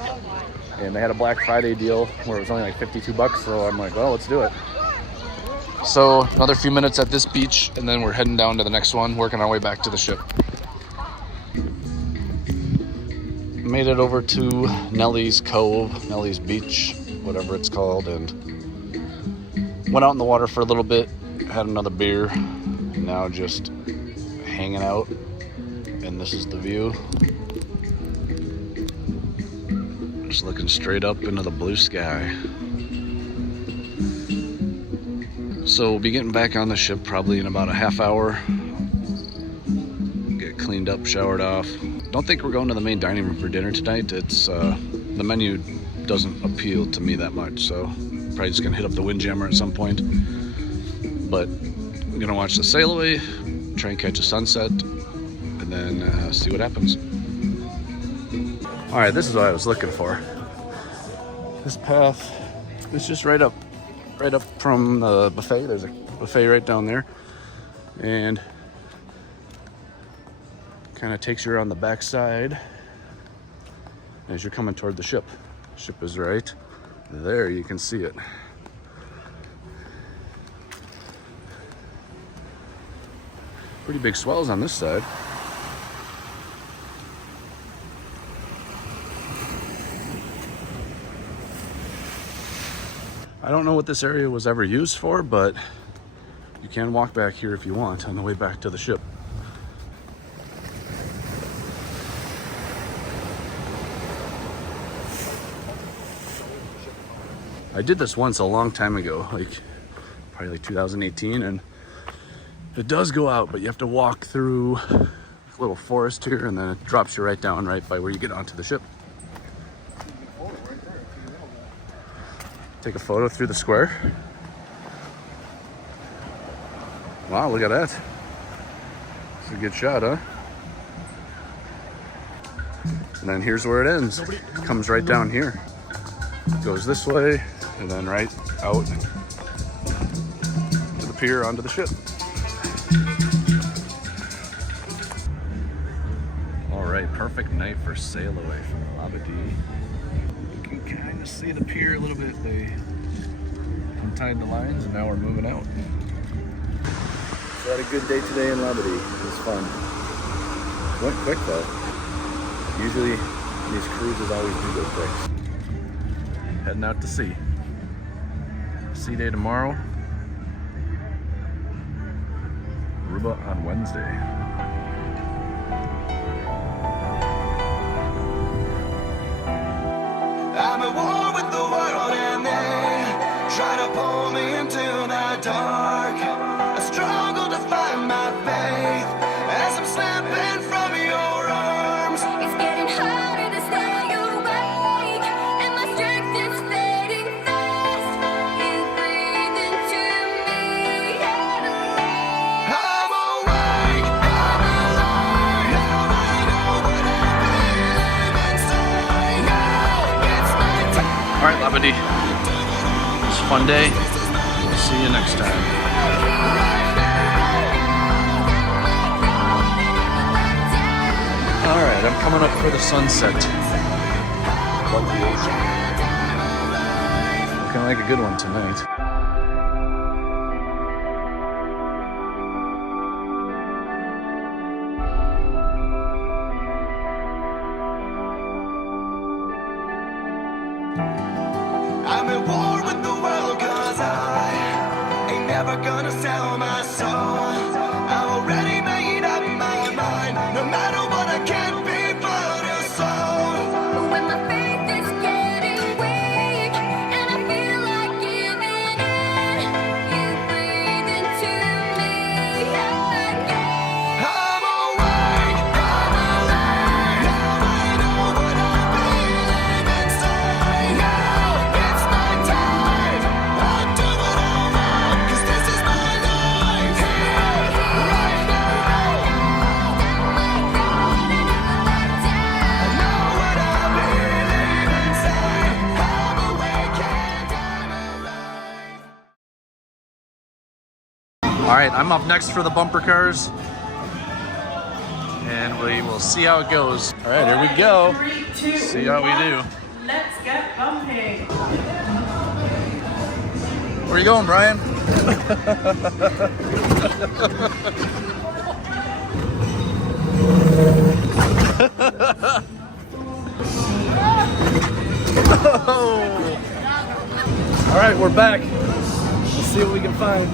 And they had a Black Friday deal where it was only like $52, so I'm like, well, let's do it. So another few minutes at this beach, and then we're heading down to the next one, working our way back to the ship. Made it over to Nellie's Cove, Nellie's Beach, whatever it's called, and went out in the water for a little bit, had another beer, and now just hanging out, and this is the view. Just looking straight up into the blue sky. So we'll be getting back on the ship probably in about a half hour. Get cleaned up, showered off. Don't think we're going to the main dining room for dinner tonight. It's the menu doesn't appeal to me that much, so probably just gonna hit up the Windjammer at some point. But I'm gonna watch the sail away, try and catch a sunset, and then see what happens. All right, this is what I was looking for. This path is just right up from the buffet. There's a buffet right down there, and kind of takes you around the backside as you're coming toward the ship. Ship is right there, you can see it. Pretty big swells on this side. I don't know what this area was ever used for, but you can walk back here if you want on the way back to the ship. I did this once a long time ago, probably like 2018, and it does go out, but you have to walk through a little forest here, and then it drops you right down right by where you get onto the ship. Take a photo through the square. Wow, look at that. It's a good shot, huh? And then here's where it ends. It comes right down here. Goes this way, and then right out to the pier onto the ship. All right, perfect night for sail away from Labadee. You can kind of see the pier a little bit. They untied the lines, and now we're moving out. So had a good day today in Labadee. It was fun. Went quick though. Usually these cruises always do go quick. Heading out to sea. Sea day tomorrow. Aruba on Wednesday. I'm at war with the world and they try to pull me into the dark. I struggle to find my faith as I'm slipping from your arms. It's getting harder to stay awake, and my strength is fading fast. You breathe into me at last. I'm awake, I'm alive. Now I know what I believe inside. Now it's my time. All right, Labadee. It was a fun day. We'll see you next time. All right, I'm coming up for the sunset. Love the ocean. Looking like a good one tonight. I'm at war with the world 'cause I ain't never gonna sell my soul. I already made up my mind. No matter what, I can't be but a soul. When my faith is getting weak, and I feel like giving in, you breathe into me again. I'm awake, I'm alive. Now I know what I believe inside. Now it's my time. I'll do what I want 'cause this is my life. All right, I'm up next for the bumper cars. And we will see how it goes. All right, here we go. 3, 2, See how we do. Let's get bumping. Where are you going, Brian? All right, we're back. Let's see what we can find.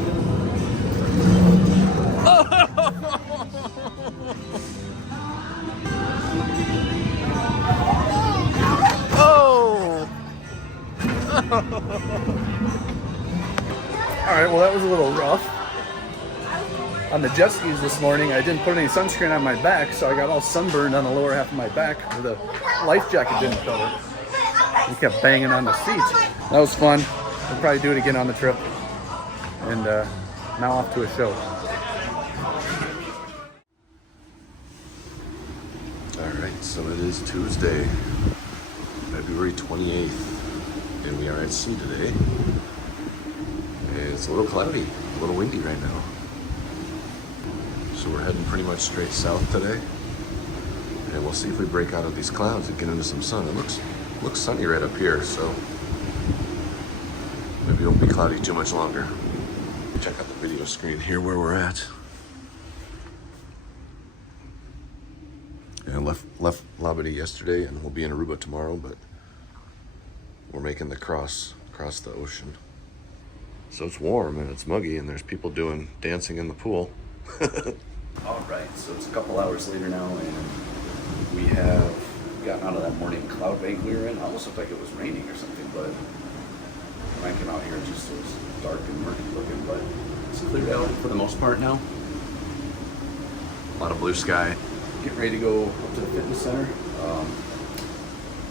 Oh! All right, well that was a little rough. On the jet skis this morning, I didn't put any sunscreen on my back, so I got all sunburned on the lower half of my back where the life jacket didn't cover. He kept banging on the seat. That was fun. We'll probably do it again on the trip. And now off to a show. All right, so it is Tuesday, February 28th, and we are at sea today. It's a little cloudy, a little windy right now. So we're heading pretty much straight south today. And we'll see if we break out of these clouds and get into some sun. It looks sunny right up here, so maybe it won't be cloudy too much longer. Check out the video screen here where we're at. And left Labadee yesterday, and we'll be in Aruba tomorrow, but we're making the cross across the ocean. So it's warm and it's muggy, and there's people dancing in the pool. All right, so it's a couple hours later now, and we have gotten out of that morning cloud bank we were in. It almost looked like it was raining or something, but when I came out here, it just was dark and murky looking, but it's cleared out for the most part now. A lot of blue sky. Getting ready to go up to the fitness center.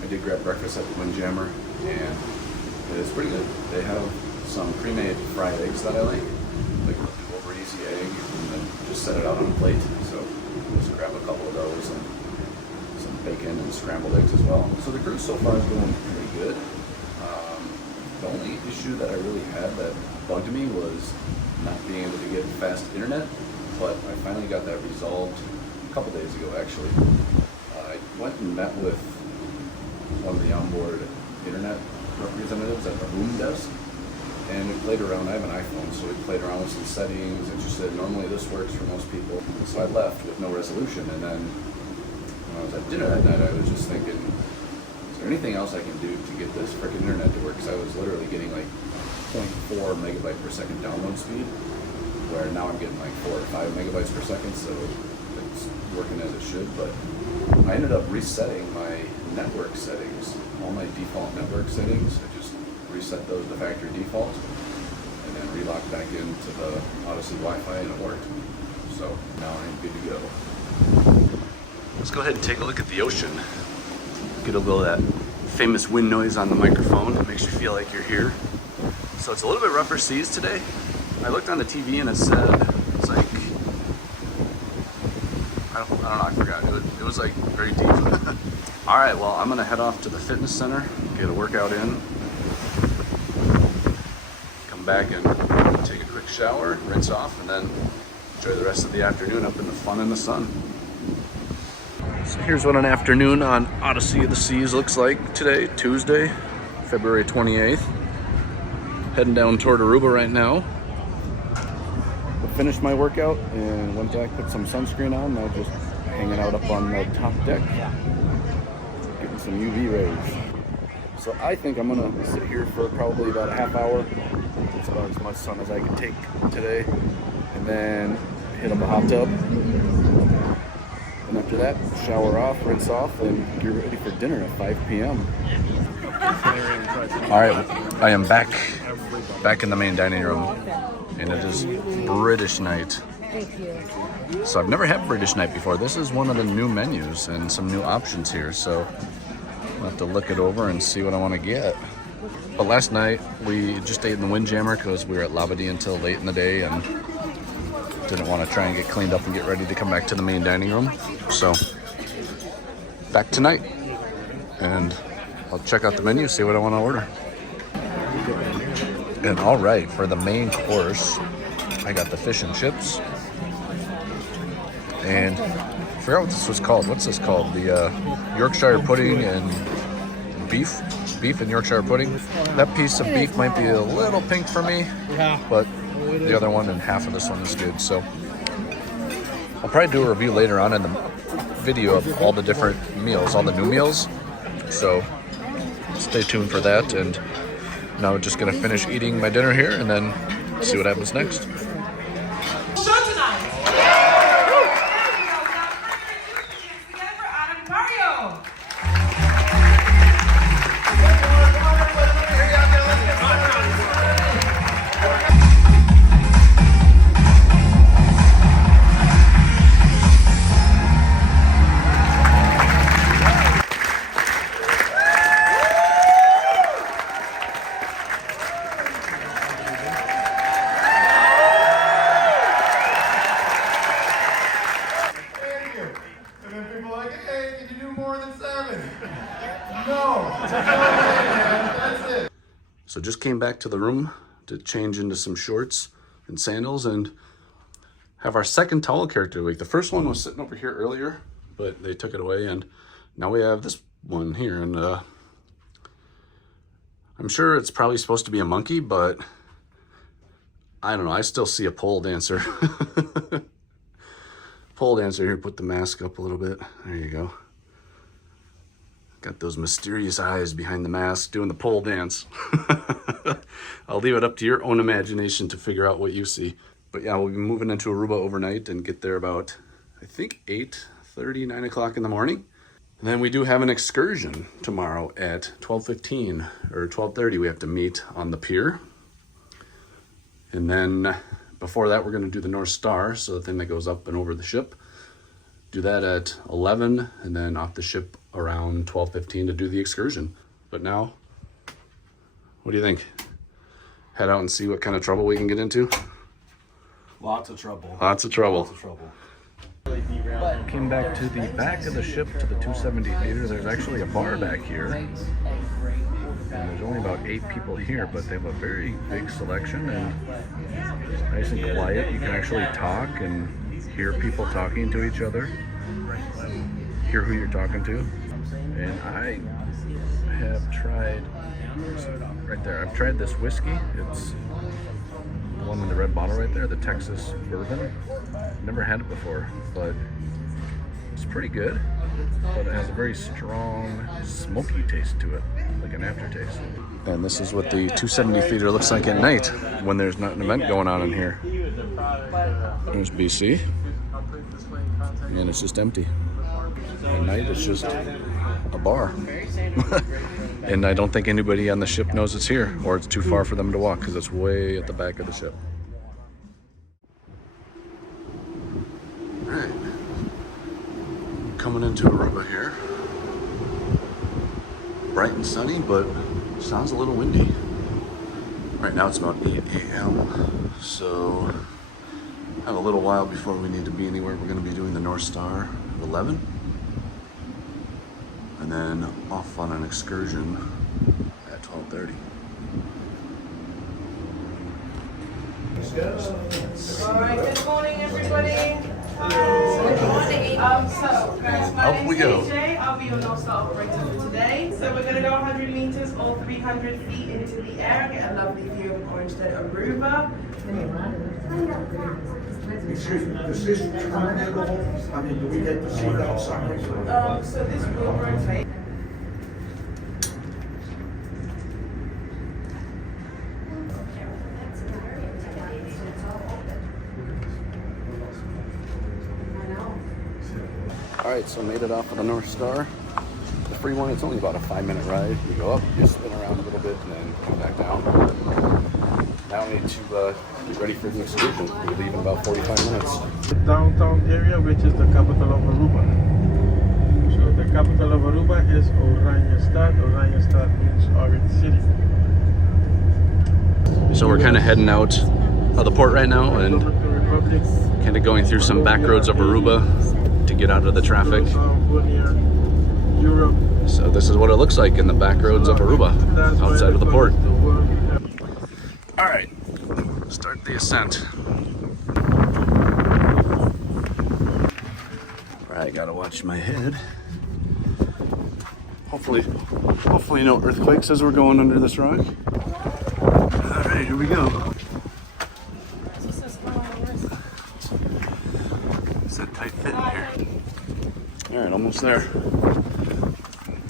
I did grab breakfast at the Windjammer, and it's pretty good. They have some pre-made fried eggs that I like over easy egg, and then just set it out on a plate. So just grab a couple of those and some bacon and scrambled eggs as well. So the cruise so far is going pretty good. The only issue that I really had that bugged me was not being able to get fast internet, but I finally got that resolved a couple days ago actually. I went and met with one of the onboard internet representatives at the room desk, and we played around. I have an iPhone, so we played around with some settings, and she said normally this works for most people. So I left with no resolution, and then when I was at dinner that night, I was just thinking, is there anything else I can do to get this freaking internet to work? Because I was literally getting like 0.4 megabyte per second download speed, where now I'm getting like 4 or 5 megabytes per second, so it's working as it should. But I ended up resetting my network settings, all my default network settings. I just reset those to factory default, and then relocked back into the Odyssey Wi-Fi, and it worked. So now I'm good to go. Let's go ahead and take a look at the ocean. Get a little of that famous wind noise on the microphone. It makes you feel like you're here. So it's a little bit rougher seas today. I looked on the TV and it said it's like, I don't know, I forgot. It was like very deep. All right, well, I'm gonna head off to the fitness center, get a workout in, come back and take a quick shower, rinse off, and then enjoy the rest of the afternoon up in the fun in the sun. So here's what an afternoon on Odyssey of the Seas looks like today, Tuesday, February 28th. Heading down toward Aruba right now. I finished my workout and went back, put some sunscreen on. Now just hanging out up on the top deck, getting some UV rays. So I think I'm gonna sit here for probably about a half hour. It's about as much sun as I can take today. And then hit up a hot tub. And after that, shower off, rinse off, and get ready for dinner at 5 p.m. All right, I am back in the main dining room, and it is British night. Thank you. So I've never had British night before. This is one of the new menus and some new options here, so I'll have to look it over and see what I want to get. But last night we just ate in the Windjammer because we were at Labadee until late in the day and didn't want to try and get cleaned up and get ready to come back to the main dining room. So back tonight, and I'll check out the menu, see what I want to order. And all right, for the main course, I got the fish and chips. And I forgot what this was called. What's this called? The Yorkshire pudding and beef and Yorkshire pudding. That piece of beef might be a little pink for me, but the other one and half of this one is good. So I'll probably do a review later on in the video of all the different meals, all the new meals. So stay tuned for that. And now I'm just gonna finish eating my dinner here and then see what happens next. Show tonight. So just came back to the room to change into some shorts and sandals and have our second towel character of the week. The first one was sitting over here earlier, but they took it away, and now we have this one here. And I'm sure it's probably supposed to be a monkey, but I don't know. I still see a pole dancer. Pole dancer here. Put the mask up a little bit. There you go. Got those mysterious eyes behind the mask doing the pole dance. I'll leave it up to your own imagination to figure out what you see. But yeah, we'll be moving into Aruba overnight and get there about, I think, 8:30, 9 o'clock in the morning. And then we do have an excursion tomorrow at 12:15 or 12:30. We have to meet on the pier. And then before that, we're going to do the North Star, so the thing that goes up and over the ship. Do that at 11 and then off the ship around 12:15 to do the excursion. But now, what do you think? Head out and see what kind of trouble we can get into? Lots of trouble. Lots of trouble. Lots of trouble. Came back to the back of the ship to the 270 theater. There's actually a bar back here. And there's only about 8 people here, but they have a very big selection and it's nice and quiet. You can actually talk and hear people talking to each other. Hear who you're talking to. And I have tried, right there, I've tried this whiskey. It's the one in the red bottle right there, the Texas bourbon. Never had it before, but it's pretty good. But it has a very strong, smoky taste to it, like an aftertaste. And this is what the 270 theater looks like at night when there's not an event going on in here. There's BC, and it's just empty. At night, it's just a bar. And I don't think anybody on the ship knows it's here, or it's too far for them to walk because it's way at the back of the ship. All right, coming into Aruba here. Bright and sunny, but sounds a little windy. Right now it's about 8 a.m. So I have a little while before we need to be anywhere. We're going to be doing the North Star at 11. And then off on an excursion at 12:30. All right, good morning, everybody. So, guys, my Up we name's go. AJ. I'll be your North Star operator for today. So we're going to go 100 meters or 300 feet into the air, get a lovely view of Orange Day, Aruba. Excuse me, does this turn at all? I mean, do we get to see the outside? So this will rotate. All right, so made it off of the North Star. The free one, it's only about a 5-minute ride. You go up, you spin around a little bit, and then come back down. Now we need to get ready for the excursion. We leave in about 45 minutes. The downtown area, which is the capital of Aruba. So the capital of Aruba is Oranjestad. Oranjestad means Orange City. So we're kind of heading out of the port right now and kind of going through some back roads of Aruba to get out of the traffic. So this is what it looks like in the back roads of Aruba, outside of the port. All right, start the ascent. I gotta watch my head. Hopefully no earthquakes as we're going under this rock. All right, here we go. It's a tight fit in here. All right, almost there.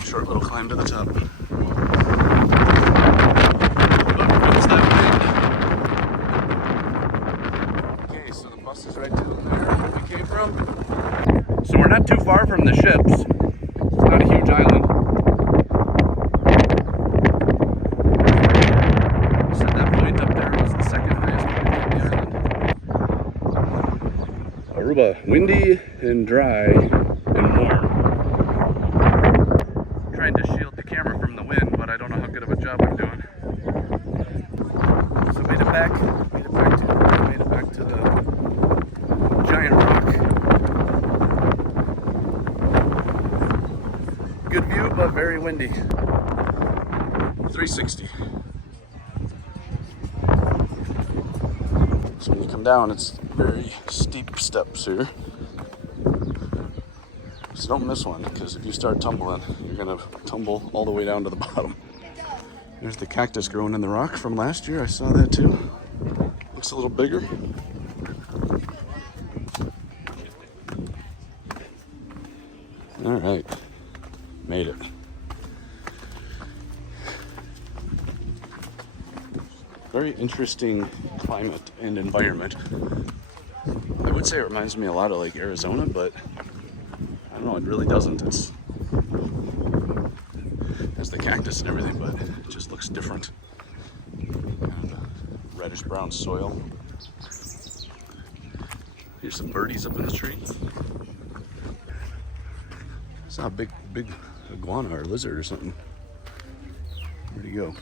Short little climb to the top. Okay, so the bus is right down there where we came from. So we're not too far from the ships. It's not a huge island. So that point up there was the second highest point on the island. Aruba, windy and dry and warm. Trying to shield the camera from the wind, but I don't know how good of a job I'm doing. So made it back to the giant rock. Good view, but very windy. 360. So when you come down, it's very steep steps here. So don't miss one, because if you start tumbling, you're gonna tumble all the way down to the bottom. There's the cactus growing in the rock from last year. I saw that too. Looks a little bigger. All right, made it. Very interesting climate and environment. I would say it reminds me a lot of like Arizona, but I don't know, it really doesn't. It has the cactus and everything, but it just looks different. Kind of reddish brown soil. Here's some birdies up in the tree. It's not a big iguana or lizard or something. Where'd he go?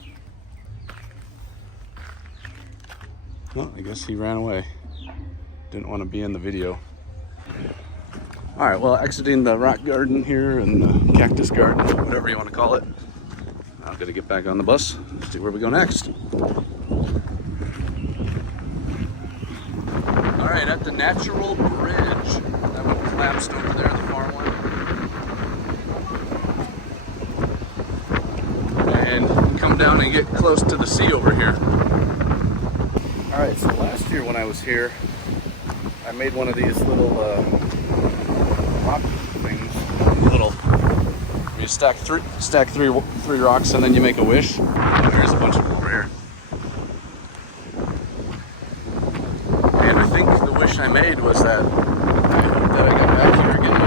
Well, I guess he ran away. Didn't want to be in the video. All right, well, exiting the rock garden here and the cactus garden, whatever you want to call it. I'm gonna get back on the bus, see where we go next. All right, at the Natural Bridge. That one collapsed over there, the far one. And come down and get close to the sea over here. All right, so last year when I was here, I made one of these little rock things. You stack three rocks and then you make a wish. And there's a bunch of them over here. And I think the wish I made was that I hope that I get back here again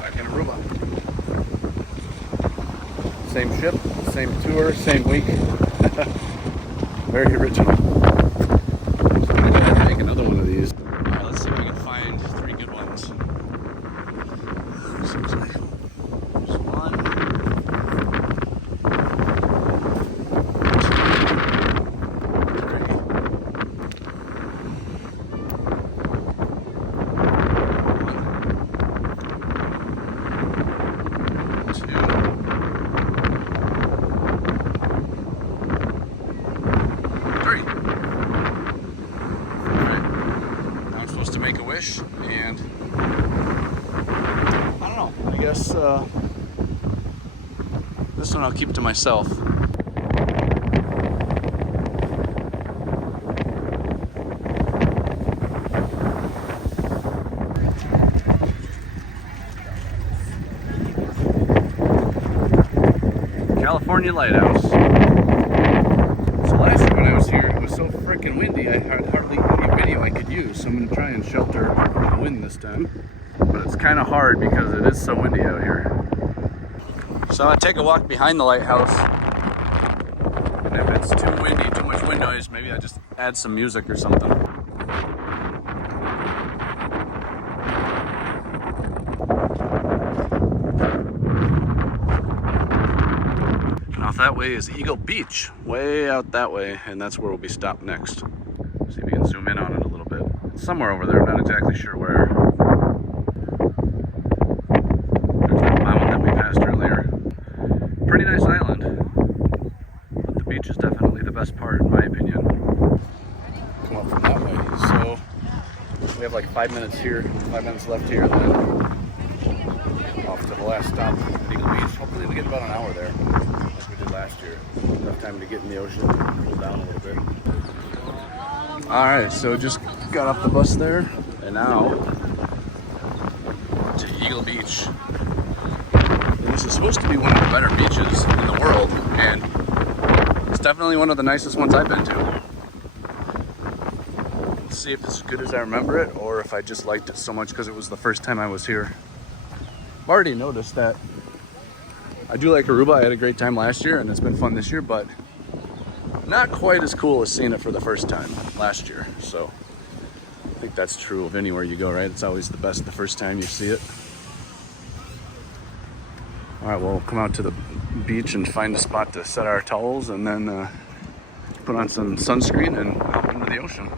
back in Aruba. Same ship, same tour, same week. Very original. So I'm gonna make another one of these. Let's see if we can find 3 good ones. There's one. 3. Alright. Now I'm supposed to make a wish, and I don't know. I guess this one I'll keep to myself. California Lighthouse. So last year when I was here, it was so freaking windy, I had hardly any video I could use. So I'm going to try and shelter from the wind this time. But it's kind of hard because it is so windy out here. So I'm going to take a walk behind the lighthouse. And if it's too windy, too much wind noise, maybe I just add some music or something. That way is Eagle Beach, way out that way, and that's where we'll be stopped next. See if we can zoom in on it a little bit. It's somewhere over there, I'm not exactly sure where. There's that mountain that we passed earlier. Pretty nice island, but the beach is definitely the best part in my opinion. Come up from that way. So we have have like 5 minutes here, 5 minutes left here, and then off to the last stop, Eagle Beach. Hopefully we get about an hour there, like we did last year. Enough time to get in the ocean, cool down a little bit. All right, so just got off the bus there, and now to Eagle Beach. This is supposed to be one of the better beaches in the world, and it's definitely one of the nicest ones I've been to. Let's see if it's as good as I remember it, or if I just liked it so much because it was the first time I was here. I've already noticed that I do like Aruba. I had a great time last year, and it's been fun this year, but not quite as cool as seeing it for the first time last year. So I think that's true of anywhere you go, right? It's always the best the first time you see it. All right, we'll come out to the beach and find a spot to set our towels, and then put on some sunscreen and hop into the ocean.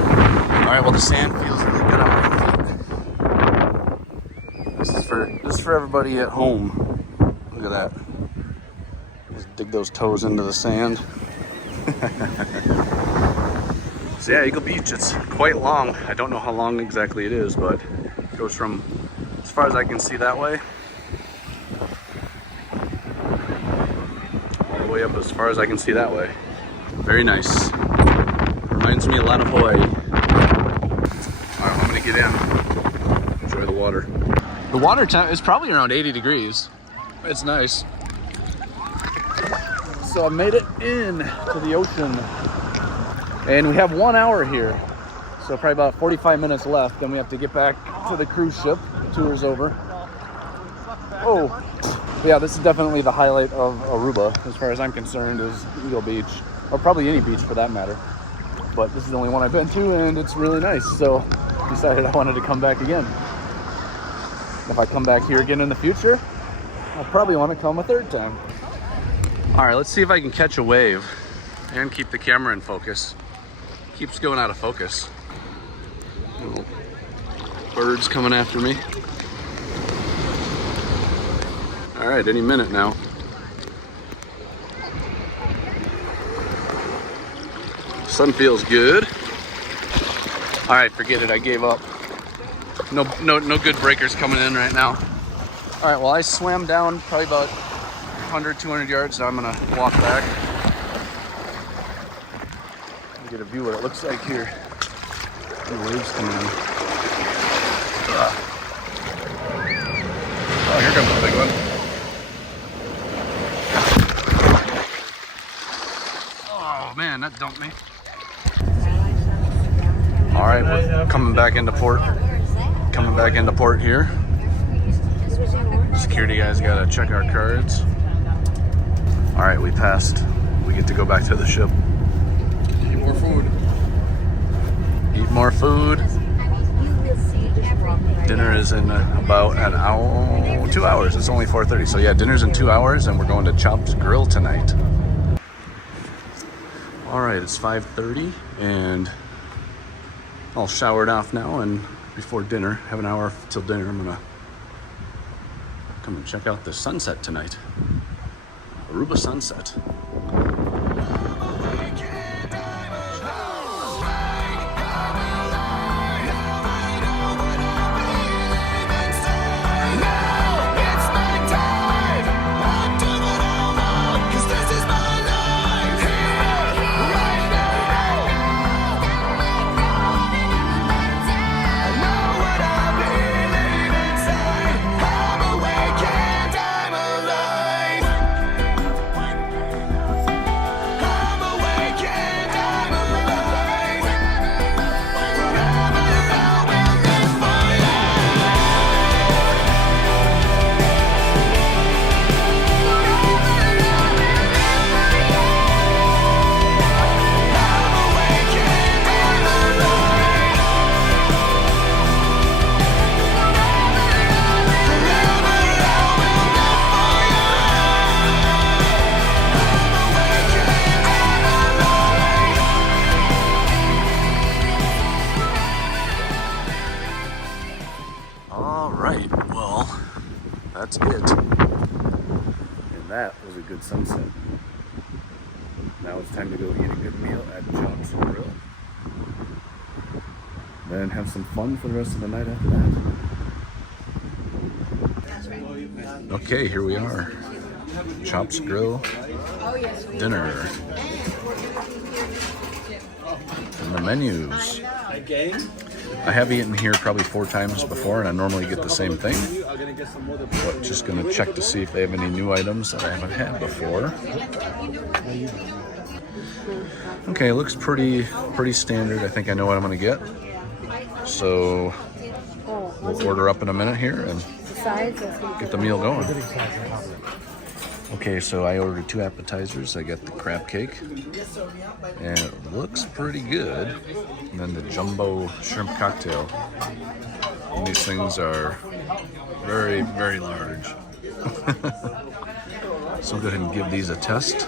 All right, well, the sand feels really good on my feet. This is for everybody at home. Look at that. Just dig those toes into the sand. So yeah, Eagle Beach, it's quite long. I don't know how long exactly it is, but it goes from, as far as I can see that way, all the way up as far as I can see that way. Very nice. Reminds me a lot of Hawaii. Alright, I'm gonna get in. Enjoy the water. The water temp is probably around 80 degrees. It's nice. So I made it in to the ocean. And we have 1 hour here. So probably about 45 minutes left. Then we have to get back to the cruise ship. Tour's over. Oh, yeah, this is definitely the highlight of Aruba, as far as I'm concerned, is Eagle Beach. Or probably any beach for that matter. But this is the only one I've been to, and it's really nice. So I decided I wanted to come back again. If I come back here again in the future, I'll probably want to come a third time. All right, let's see if I can catch a wave and keep the camera in focus. Keeps going out of focus. Little birds coming after me. All right, any minute now. Sun feels good. All right, forget it, I gave up. No good breakers coming in right now. All right, well, I swam down probably about 100, 200 yards, so I'm gonna walk back. Get a view of what it looks like here. The waves coming in. Oh, here comes the big one. Oh man, that dumped me. All right, we're coming back into port. Coming back into port here. Security guys gotta check our cards. All right, we passed. We get to go back to the ship. Eat more food. Eat more food. Dinner is in about an hour, 2 hours. It's only 4:30. So yeah, dinner's in 2 hours, and we're going to Chopped Grille tonight. All right, it's 5:30, and all showered off now, and before dinner, have an hour till dinner. I'm gonna come and check out the sunset tonight. Aruba sunset. That's it. And that was a good sunset. Now it's time to go eat a good meal at Chopped Grille. and have some fun for the rest of the night after that. Okay, here we are. Chops Grill dinner. And the menus. I have eaten here probably 4 times before, and I normally get the same thing. But just gonna check to see if they have any new items that I haven't had before. Okay, it looks pretty standard. I think I know what I'm gonna get. So we'll order up in a minute here and get the meal going. Okay, so I ordered 2 appetizers. I got the crab cake, and it looks pretty good. And then the jumbo shrimp cocktail. And these things are very, very large. So I'll go ahead and give these a test.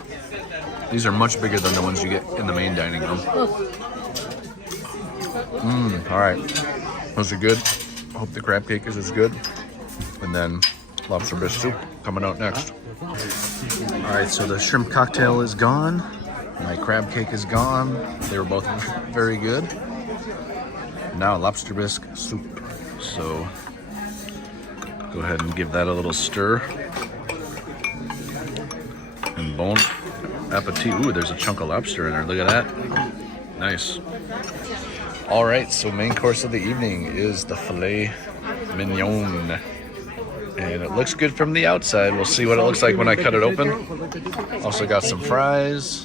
These are much bigger than the ones you get in the main dining room. All right, those are good. Hope the crab cake is as good. And then lobster bisque soup coming out next. All right, so the shrimp cocktail is gone. My crab cake is gone. They were both very good. Now lobster bisque soup. So go ahead and give that a little stir. And bon appetit. Ooh, there's a chunk of lobster in there. Look at that. Nice. All right, so main course of the evening is the filet mignon. And it looks good from the outside. We'll see what it looks like when I cut it open. Also got some fries,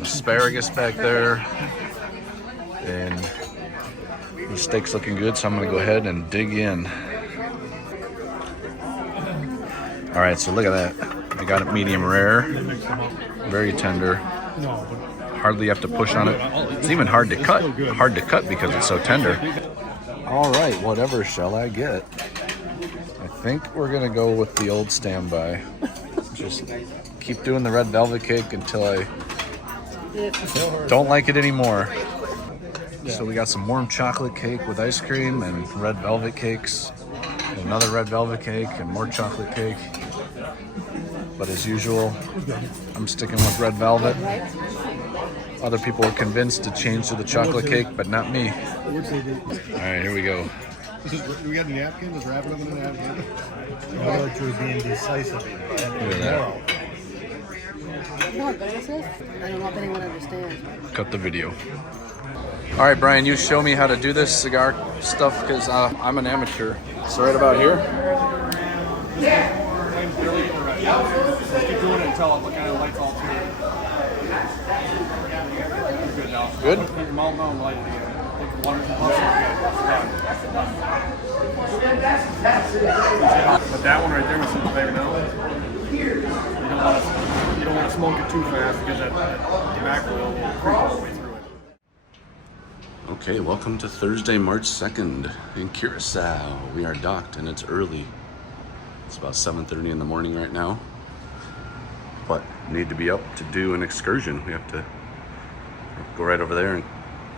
asparagus back there, and the steak's looking good, so I'm gonna go ahead and dig in. All right, so look at that. I got it medium rare, very tender. Hardly have to push on it. It's even hard to cut because it's so tender. All right, whatever shall I get? I think we're gonna go with the old standby. Just keep doing the red velvet cake until I don't like it anymore. So we got some warm chocolate cake with ice cream and red velvet cakes, and another red velvet cake and more chocolate cake. But as usual, I'm sticking with red velvet. Other people are convinced to change to the chocolate cake, but not me. All right, here we go. We got a napkin? Is wrapping up in a napkin? I thought you were being decisive. Look at that. You know what this is? I don't know if anyone understands. Cut the video. All right, Brian, you show me how to do this cigar stuff because I'm an amateur. So right about here. Keep doing it until it kind of lights all through. Good now. Good? Keep your mouth down, light it again. Take the water and puff it. But that one right there was super big now. You don't want to smoke it too fast because that tobacco will creep all the way through it. Okay, welcome to Thursday, March 2nd in Curacao. We are docked and it's early. It's about 7:30 in the morning right now. But need to be up to do an excursion. We have to go right over there and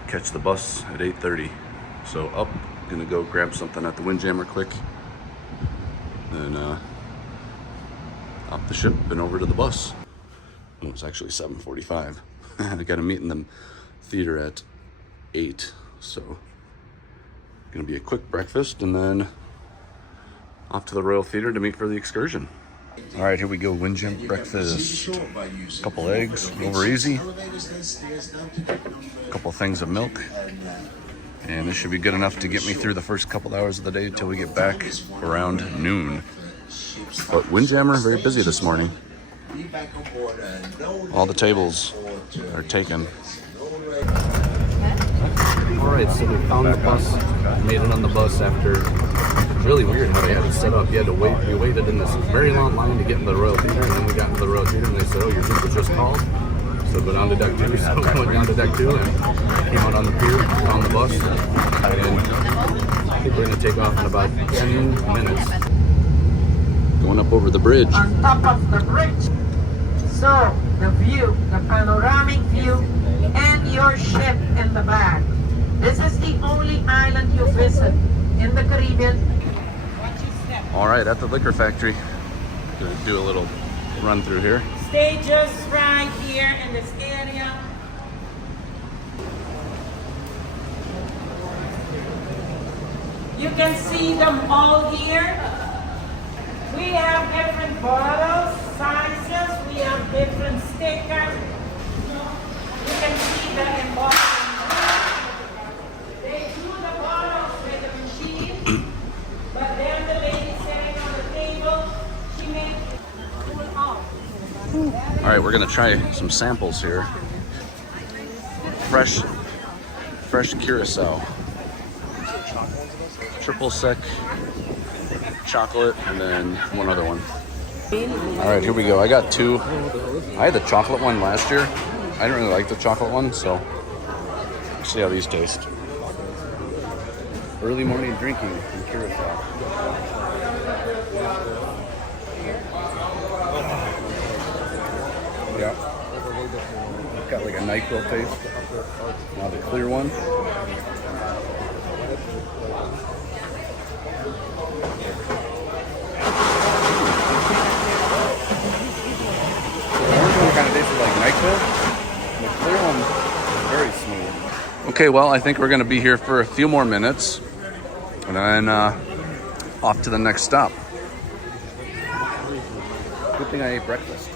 catch the bus at 8:30. So up, gonna go grab something at the Windjammer quick. Then off the ship and over to the bus. Oh, it's actually 7:45. I got to meet in the theater at 8. So gonna be a quick breakfast and then off to the Royal Theater to meet for the excursion. All right, here we go. Windjammer breakfast. Couple eggs, over easy. Couple things of milk. And this should be good enough to get me through the first couple hours of the day until we get back around noon. But Windjammer, very busy this morning. All the tables are taken. All right, so we found the bus. Made it on the bus after. Really weird how they had it set up. You had to wait. We waited in this very long line to get into the Royal Theater, and then we got into the Royal Theater, and they said, "Oh, your group was just called." So go down to deck 2. So we went down to deck 2 and came out on the pier, on the bus, and I think we're gonna take off in about 10 minutes. Going up over the bridge. On top of the bridge. So the view, the panoramic view, and your ship in the back. This is the only island you visit in the Caribbean. All right, at the liquor factory. Gonna do a little run through here. Stay just right here in this area. You can see them all here. We have different bottles, sizes, we have different stickers. You can see the embossing. They do the bottles with the machine, but then the lady sitting on the table, she makes it pull off. All right, we're gonna try some samples here. Fresh curacao. Triple sec chocolate, and then one other one. All right, here we go. I got two. I had the chocolate one last year. I didn't really like the chocolate one, so let's see how these taste. Early morning drinking in Curacao. Yeah. Got like a NyQuil taste. Now the clear one. Kind of tasted like NyQuil. The clear one is very smooth. Okay, well, I think we're going to be here for a few more minutes, and then off to the next stop. Good thing I ate breakfast.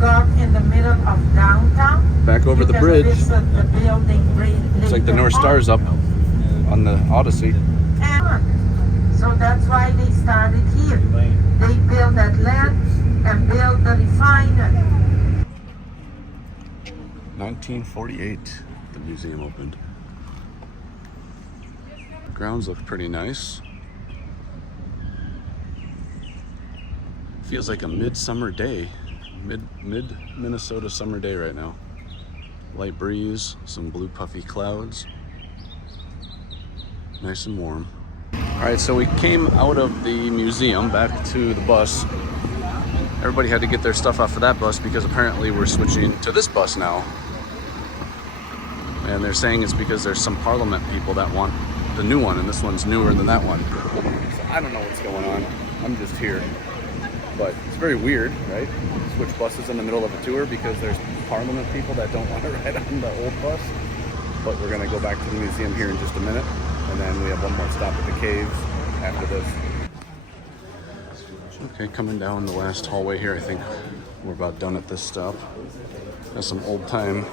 Got in the middle of downtown. Back over the bridge. The building It's like the North Star's up on the Odyssey. And so that's why they started here. They built that land and built the refinery. 1948, the museum opened. Grounds look pretty nice. Feels like a midsummer day, mid Minnesota summer day right now. Light breeze, some blue puffy clouds. Nice and warm. All right, so we came out of the museum back to the bus. Everybody had to get their stuff off of that bus because apparently we're switching to this bus now. And they're saying it's because there's some Parliament people that want the new one, and this one's newer than that one. So I don't know what's going on. I'm just here. But it's very weird, right? Switch buses in the middle of a tour because there's Parliament people that don't want to ride on the old bus. But we're gonna go back to the museum here in just a minute, and then we have one more stop at the caves after this. Okay, coming down the last hallway here, I think we're about done at this stop. There's some old time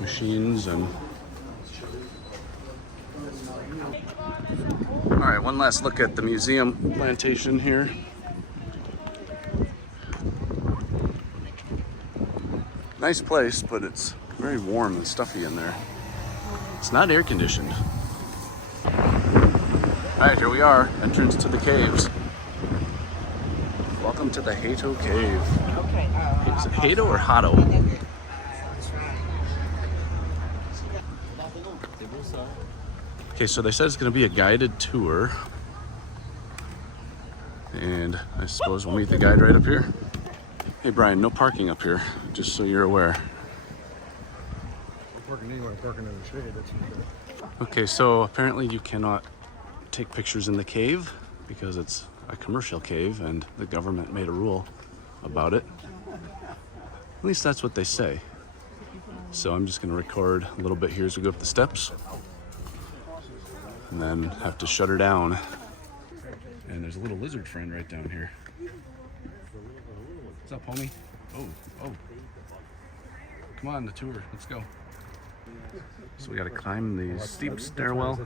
machines and... All right, one last look at the museum plantation here. Nice place, but it's very warm and stuffy in there. It's not air conditioned. All right, here we are, entrance to the caves. Welcome to the Hato Cave. Is it Hato or Hato? Okay, so they said it's going to be a guided tour. And I suppose we'll meet the guide right up here. Hey Brian, no parking up here, just so you're aware. I'm parking anywhere, I'm parking in the shade, that's okay. Okay, so apparently you cannot take pictures in the cave because it's a commercial cave and the government made a rule about it. At least that's what they say. So I'm just going to record a little bit here as we go up the steps and then have to shut her down. And there's a little lizard friend right down here. What's up, homie? Oh. Come on, the tour. Let's go. So we got to climb the steep stairwell.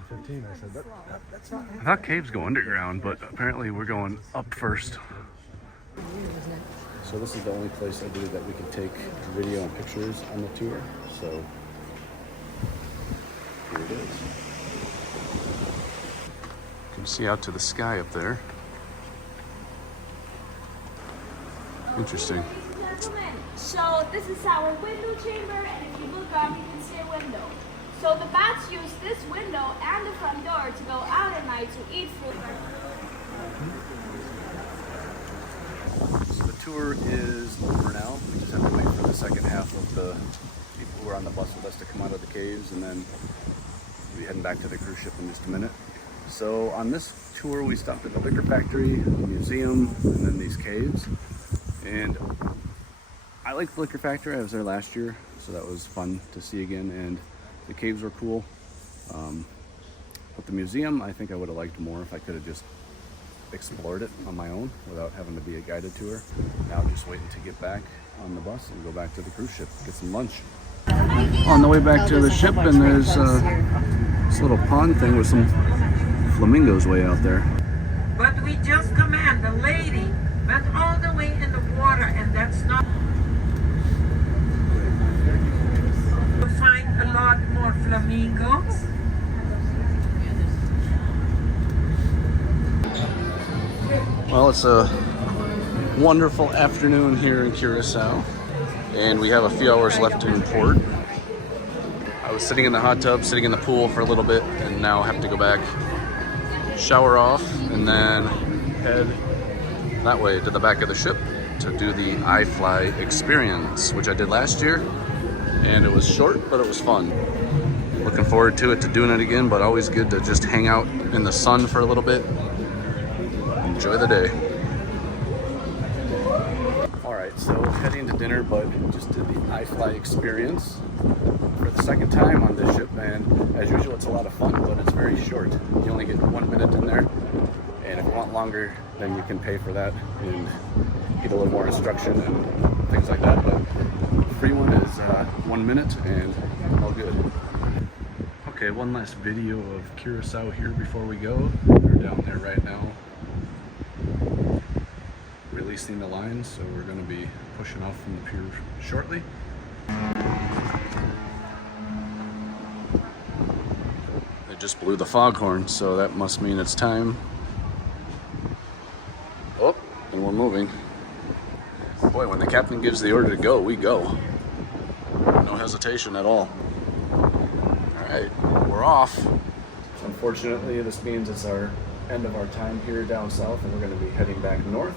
I thought caves go underground, but apparently we're going up first. So this is the only place I believe that we can take video and pictures on the tour. So here it is. You can see out to the sky up there. Interesting. So this is our window chamber, and if you look up, you can see a window. So the bats use this window and the front door to go out at night to eat food. So the tour is over now. We just have to wait for the second half of the people who are on the bus with us to come out of the caves, and then we'll be heading back to the cruise ship in just a minute. So on this tour, we stopped at the liquor factory, the museum, and then these caves. And I liked the liquor factory. I was there last year, so that was fun to see again. And the caves were cool. But the museum, I think I would have liked more if I could have just explored it on my own without having to be a guided tour. Now just waiting to get back on the bus and go back to the cruise ship, get some lunch. On the way back to the ship, and there's this little pond thing with some flamingos way out there. But we just command the lady went all the way in the water, and that's not. You'll find a lot more flamingos. Well, it's a wonderful afternoon here in Curacao, and we have a few hours left in port. I was sitting in the hot tub, sitting in the pool for a little bit, and now have to go back, shower off, and then head that way to the back of the ship to do the iFly experience, which I did last year, and it was short, but it was fun. Looking forward to doing it again, but always good to just hang out in the sun for a little bit. Enjoy the day. All right, so heading to dinner, but just did the iFly experience for the second time on this ship, and as usual, it's a lot of fun, but it's very short. You only get 1 minute in there, and if you want longer, then you can pay for that and get a little more instruction and things like that, but the free one is 1 minute and all good. Okay, one last video of Curacao here before we go. We're down there right now releasing the lines, so we're going to be pushing off from the pier shortly. They just blew the foghorn, so that must mean it's time. Oh, and we're moving. Boy, when the captain gives the order to go, we go. No hesitation at all. Alright, we're off. Unfortunately, this means it's our end of our time here down south, and we're going to be heading back north.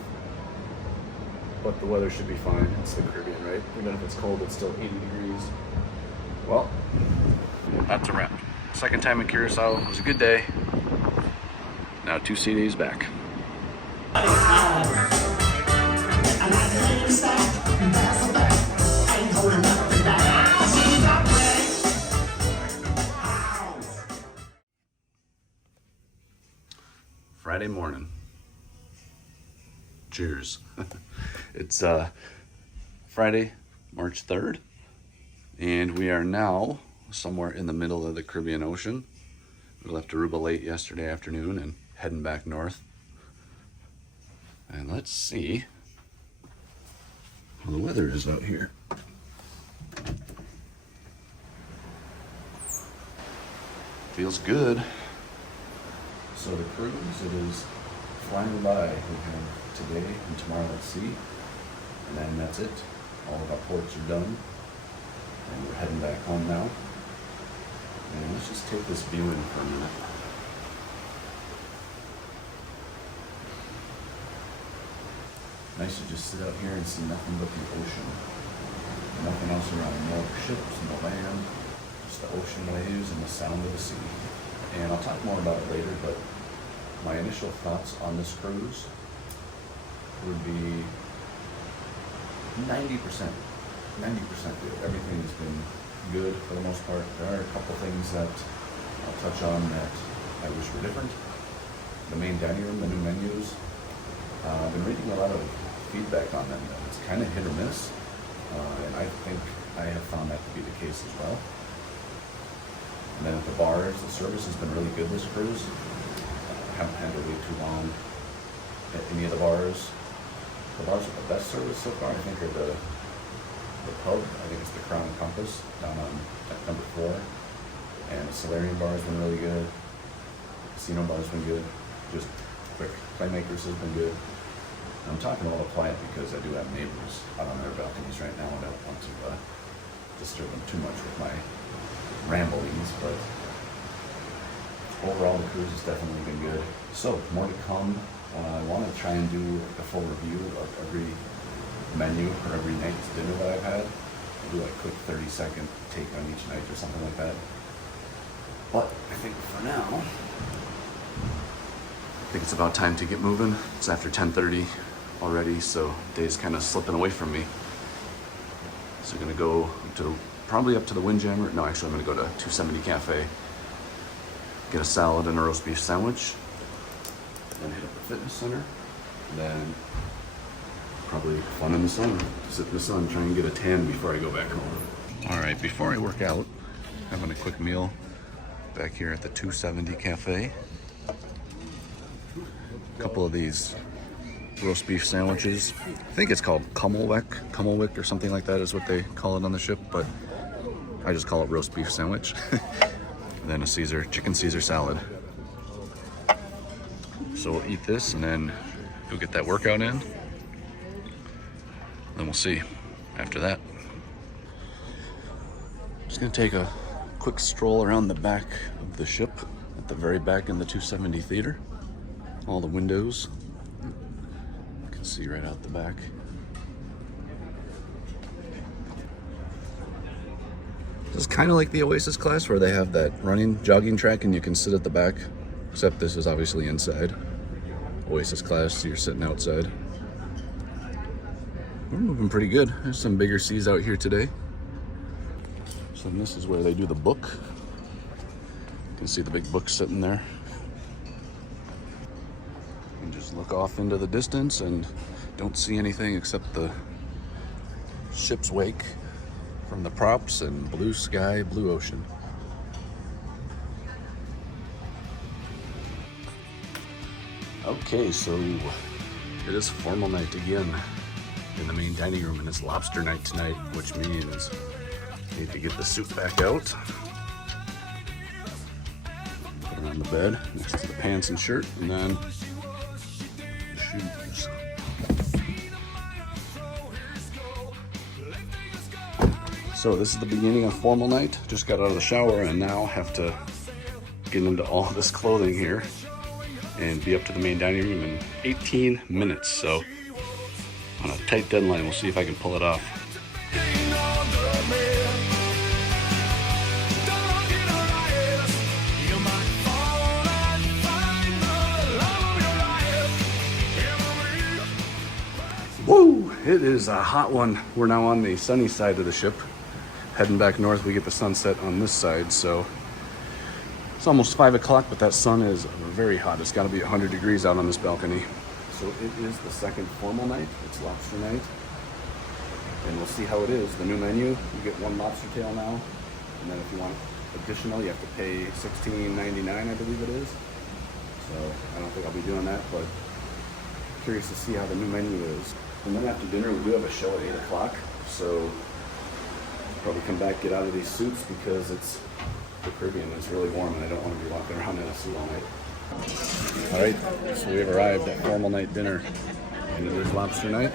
But the weather should be fine. It's the Caribbean, right? Even if it's cold, it's still 80 degrees. Well, that's a wrap. Second time in Curacao. It was a good day. Now 2 CDs back. Friday morning. Cheers. It's Friday, March 3rd, and we are now somewhere in the middle of the Caribbean Ocean. We left Aruba late yesterday afternoon and heading back north. And let's see how the weather is out here. Feels good. So the cruise, it is flying by. We have today and tomorrow at sea, and then that's it. All of our ports are done, and we're heading back home now. And let's just take this view in for a minute. Nice to just sit out here and see nothing but the ocean. Nothing else around. No ships, no land, just the ocean waves and the sound of the sea. And I'll talk more about it later, but my initial thoughts on this cruise would be 90% good. Everything's been good for the most part. There are a couple things that I'll touch on that I wish were different. The main dining room, the new menus, I've been reading a lot of feedback on them. It's kind of hit or miss, and I think I have found that to be the case as well. And then at the bars, the service has been really good this cruise. I haven't had to wait too long at any of the bars. The bars with the best service so far, I think, are the pub. I think it's the Crown and Compass down on at number 4. And the Solarium bar has been really good. The casino bar has been good. Just quick. Playmakers has been good. I'm talking a little quiet because I do have neighbors out on their balconies right now, and I don't want to disturb them too much with my ramblings, but overall the cruise has definitely been good. So, more to come. I want to try and do a full review of every menu or every night's dinner that I've had. I'll do like a quick 30-second take on each night or something like that. But I think for now, I think it's about time to get moving. It's after 10:30 already, so day's kind of slipping away from me. So I'm gonna go to probably up to the Windjammer. No, actually I'm gonna go to 270 Cafe. get a salad and a roast beef sandwich, then hit up the fitness center, and then probably fun in the sun, sit in the sun, try and get a tan before I go back home. All right, before I work out, having a quick meal back here at the 270 Cafe. A couple of these roast beef sandwiches. I think it's called Kummelwick or something like that is what they call it on the ship, but I just call it roast beef sandwich. And then a chicken Caesar salad. So we'll eat this and then go get that workout in. Then we'll see after that. Just gonna take a quick stroll around the back of the ship, at the very back in the 270 theater. All the windows, you can see right out the back. This is kind of like the Oasis class where they have that jogging track and you can sit at the back, except this is obviously inside. Oasis class, so you're sitting outside. We're moving pretty good. There's some bigger seas out here today. So this is where they do the book. You can see the big book sitting there. And just look off into the distance and don't see anything except the ship's wake from the props and blue sky, blue ocean. Okay, so it is formal night again in the main dining room, and it's lobster night tonight, which means I need to get the suit back out. Put it on the bed next to the pants and shirt, and then shoes. So this is the beginning of formal night. Just got out of the shower and now have to get into all this clothing here and be up to the main dining room in 18 minutes. So on a tight deadline, we'll see if I can pull it off. Woo! It is a hot one. We're now on the sunny side of the ship. Heading back north, we get the sunset on this side, so it's almost 5 o'clock, but that sun is very hot. It's got to be 100 degrees out on this balcony. So it is the second formal night. It's lobster night, and we'll see how it is. The new menu, you get one lobster tail now, and then if you want additional, you have to pay $16.99, I believe it is. So I don't think I'll be doing that, but curious to see how the new menu is. And then after dinner, we do have a show at 8 o'clock, so probably come back, get out of these suits because it's the Caribbean and it's really warm and I don't want to be walking around in a suit all night. All right, so we've arrived at formal night dinner, and it is lobster night.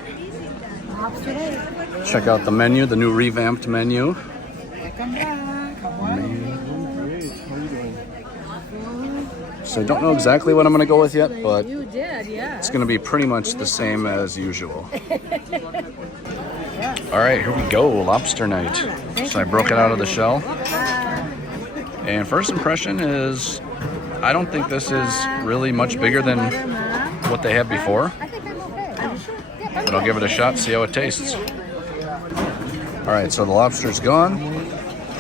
Lobster night. Check out the menu, the new revamped menu. Welcome back. How are you? So I don't know exactly what I'm going to go with yet, but You did, yeah. it's going to be pretty much the same as usual. All right, here we go, lobster night. So I broke it out of the shell. And first impression is, I don't think this is really much bigger than what they had before. But I'll give it a shot, see how it tastes. All right, so the lobster's gone.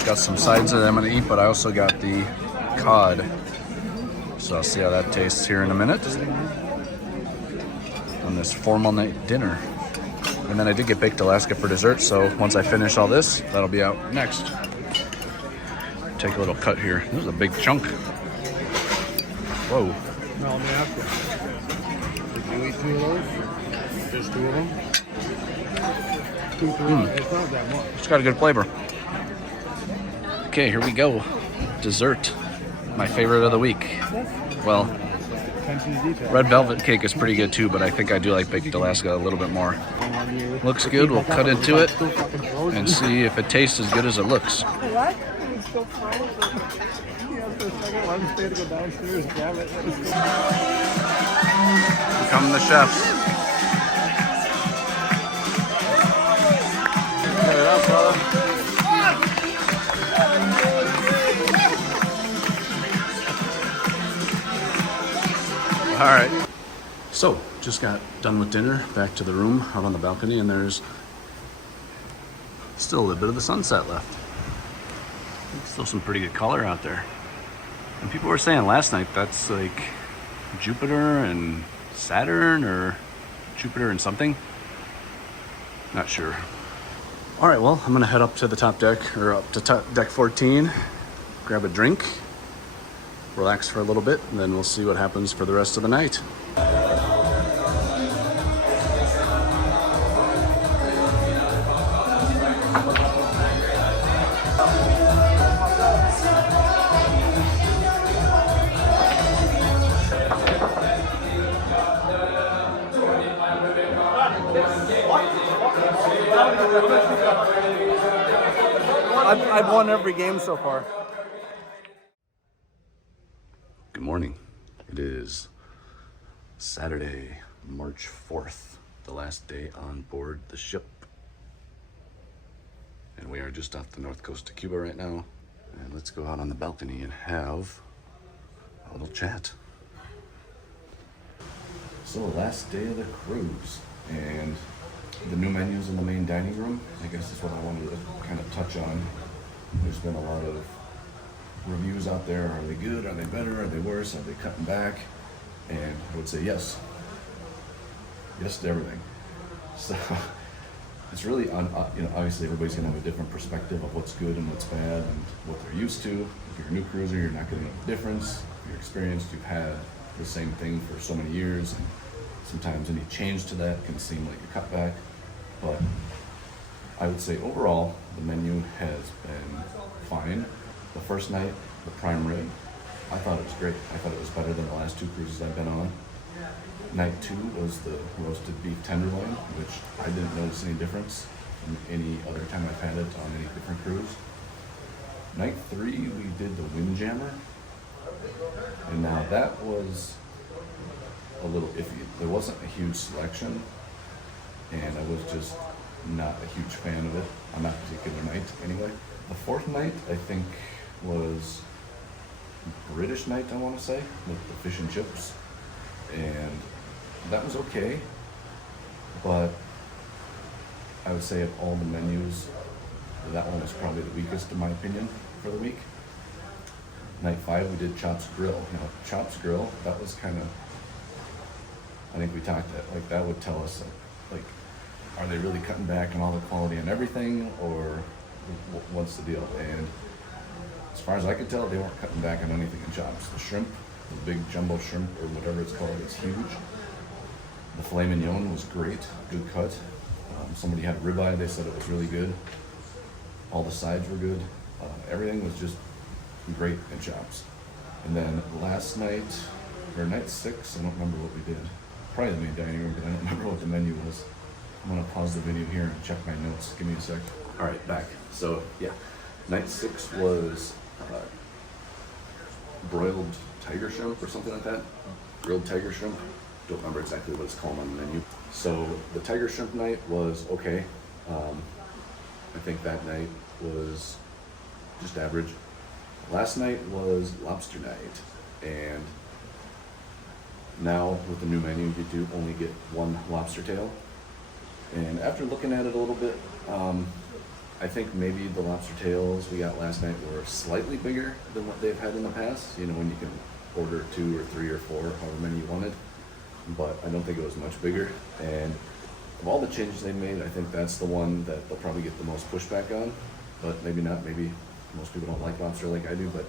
Got some sides that I'm gonna eat, but I also got the cod. So I'll see how that tastes here in a minute. On this formal night dinner. And then I did get baked Alaska for dessert, so once I finish all this, that'll be out next. Take a little cut here. This is a big chunk. Whoa. Now let me ask you. Did you eat 2 of those? Just 2 of them? 2, 3. It's not that much. It's got a good flavor. Okay, here we go. Dessert. My favorite of the week. Well, red velvet cake is pretty good too, but I think I do like baked Alaska a little bit more. Looks good. We'll cut into it and see if it tastes as good as it looks. What? Here come the chefs. All right. So, just got done with dinner, back to the room out on the balcony, and there's still a little bit of the sunset left. Still some pretty good color out there. And people were saying last night that's like Jupiter and Saturn, or Jupiter and something. Not sure. All right, well, I'm gonna head up to the top deck, or up to deck 14, grab a drink, relax for a little bit, and then we'll see what happens for the rest of the night. I've won every game so far. Good morning. It is Saturday, March 4th, the last day on board the ship. And we are just off the north coast of Cuba right now. And let's go out on the balcony and have a little chat. So, last day of the cruise, and the new menus in the main dining room, I guess is what I wanted to kind of touch on. There's been a lot of reviews out there. Are they good? Are they better? Are they worse? Are they cutting back? And I would say yes. Yes to everything. So it's really, obviously everybody's going to have a different perspective of what's good and what's bad and what they're used to. If you're a new cruiser, you're not going to know the difference. If you're experienced, you've had the same thing for so many years, and sometimes any change to that can seem like a cutback. But I would say overall, the menu has been fine. The first night, the prime rib, I thought it was great. I thought it was better than the last 2 cruises I've been on. Night 2 was the roasted beef tenderloin, which I didn't notice any difference from any other time I've had it on any different cruise. Night 3, we did the Windjammer, and now that was a little iffy. There wasn't a huge selection, and I was just not a huge fan of it on that particular night anyway. The 4th night, I think, was British night, I want to say, with the fish and chips, and that was okay, but I would say of all the menus, that one was probably the weakest in my opinion for the week. Night 5, we did Chops Grille. Now, Chops Grille, that was kind of, I think we talked that, like, that would tell us, like, are they really cutting back on all the quality and everything, or what's the deal? And as far as I could tell, they weren't cutting back on anything in Chops. The shrimp, the big jumbo shrimp, or whatever it's called, is huge. The filet mignon was great, good cut. Somebody had ribeye, they said it was really good. All the sides were good. Everything was just great in Chops. And then last night, or night 6, I don't remember what we did. Probably the main dining room, but I don't remember what the menu was. I'm gonna pause the video here and check my notes. Give me a sec. All right, back. So yeah, night 6 was broiled tiger shrimp or something like that. Grilled tiger shrimp. Don't remember exactly what it's called on the menu. So the tiger shrimp night was okay. I think that night was just average. Last night was lobster night, and now with the new menu, you do only get 1 lobster tail. And after looking at it a little bit, I think maybe the lobster tails we got last night were slightly bigger than what they've had in the past. You know, when you can order 2 or 3 or 4, however many you wanted. But I don't think it was much bigger. And of all the changes they made, I think that's the one that they'll probably get the most pushback on. But maybe not. Maybe most people don't like lobster like I do. But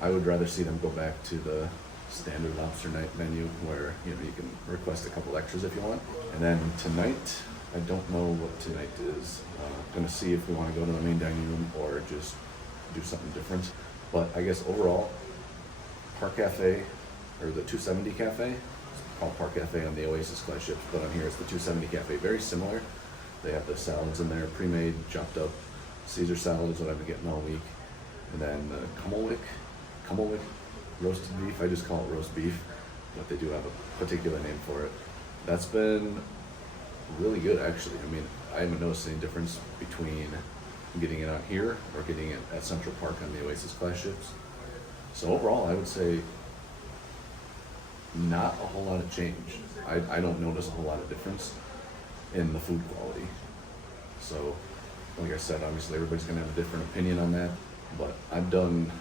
I would rather see them go back to the standard lobster night menu, where you can request a couple extras if you want. And then tonight, I don't know what tonight is. Gonna see if we want to go to the main dining room or just do something different. But I guess overall, Park Cafe, or the 270 Cafe, it's called Park Cafe on the Oasis class ships, but on here it's the 270 Cafe. Very similar. They have the salads in there, pre-made, chopped up. Caesar salad is what I've been getting all week. And then the Kummelwick roasted beef. I just call it roast beef, but they do have a particular name for it. That's been really good, actually. I mean, I haven't noticed any difference between getting it out here or getting it at Central Park on the Oasis class ships. So overall, I would say not a whole lot of change. I don't notice a whole lot of difference in the food quality. So, like I said, obviously everybody's gonna have a different opinion on that, but I've done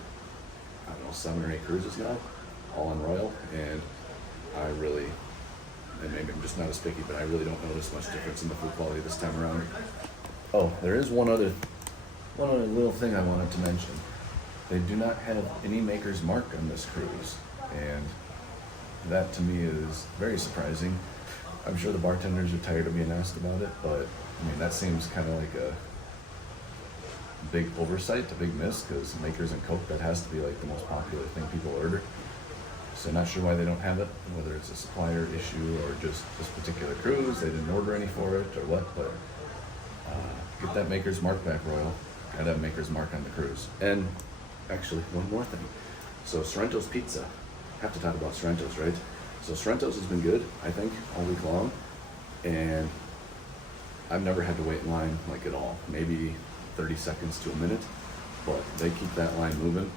I don't know, 7 or 8 cruises now, all on Royal, and I really, and maybe I'm just not as picky, but I really don't notice much difference in the food quality this time around. Oh, there is one other little thing I wanted to mention. They do not have any maker's mark on this cruise, and that to me is very surprising. I'm sure the bartenders are tired of being asked about it, but I mean, that seems kind of like a big oversight, a big miss, because Makers and Coke, that has to be like the most popular thing people order. So not sure why they don't have it, whether it's a supplier issue or just this particular cruise, they didn't order any for it or what, but get that Maker's Mark back, Royal. Gotta have Maker's Mark on the cruise. And actually, one more thing. So Sorrento's Pizza. Have to talk about Sorrento's, right? So Sorrento's has been good, I think, all week long, and I've never had to wait in line like at all. Maybe 30 seconds to a minute, but they keep that line moving.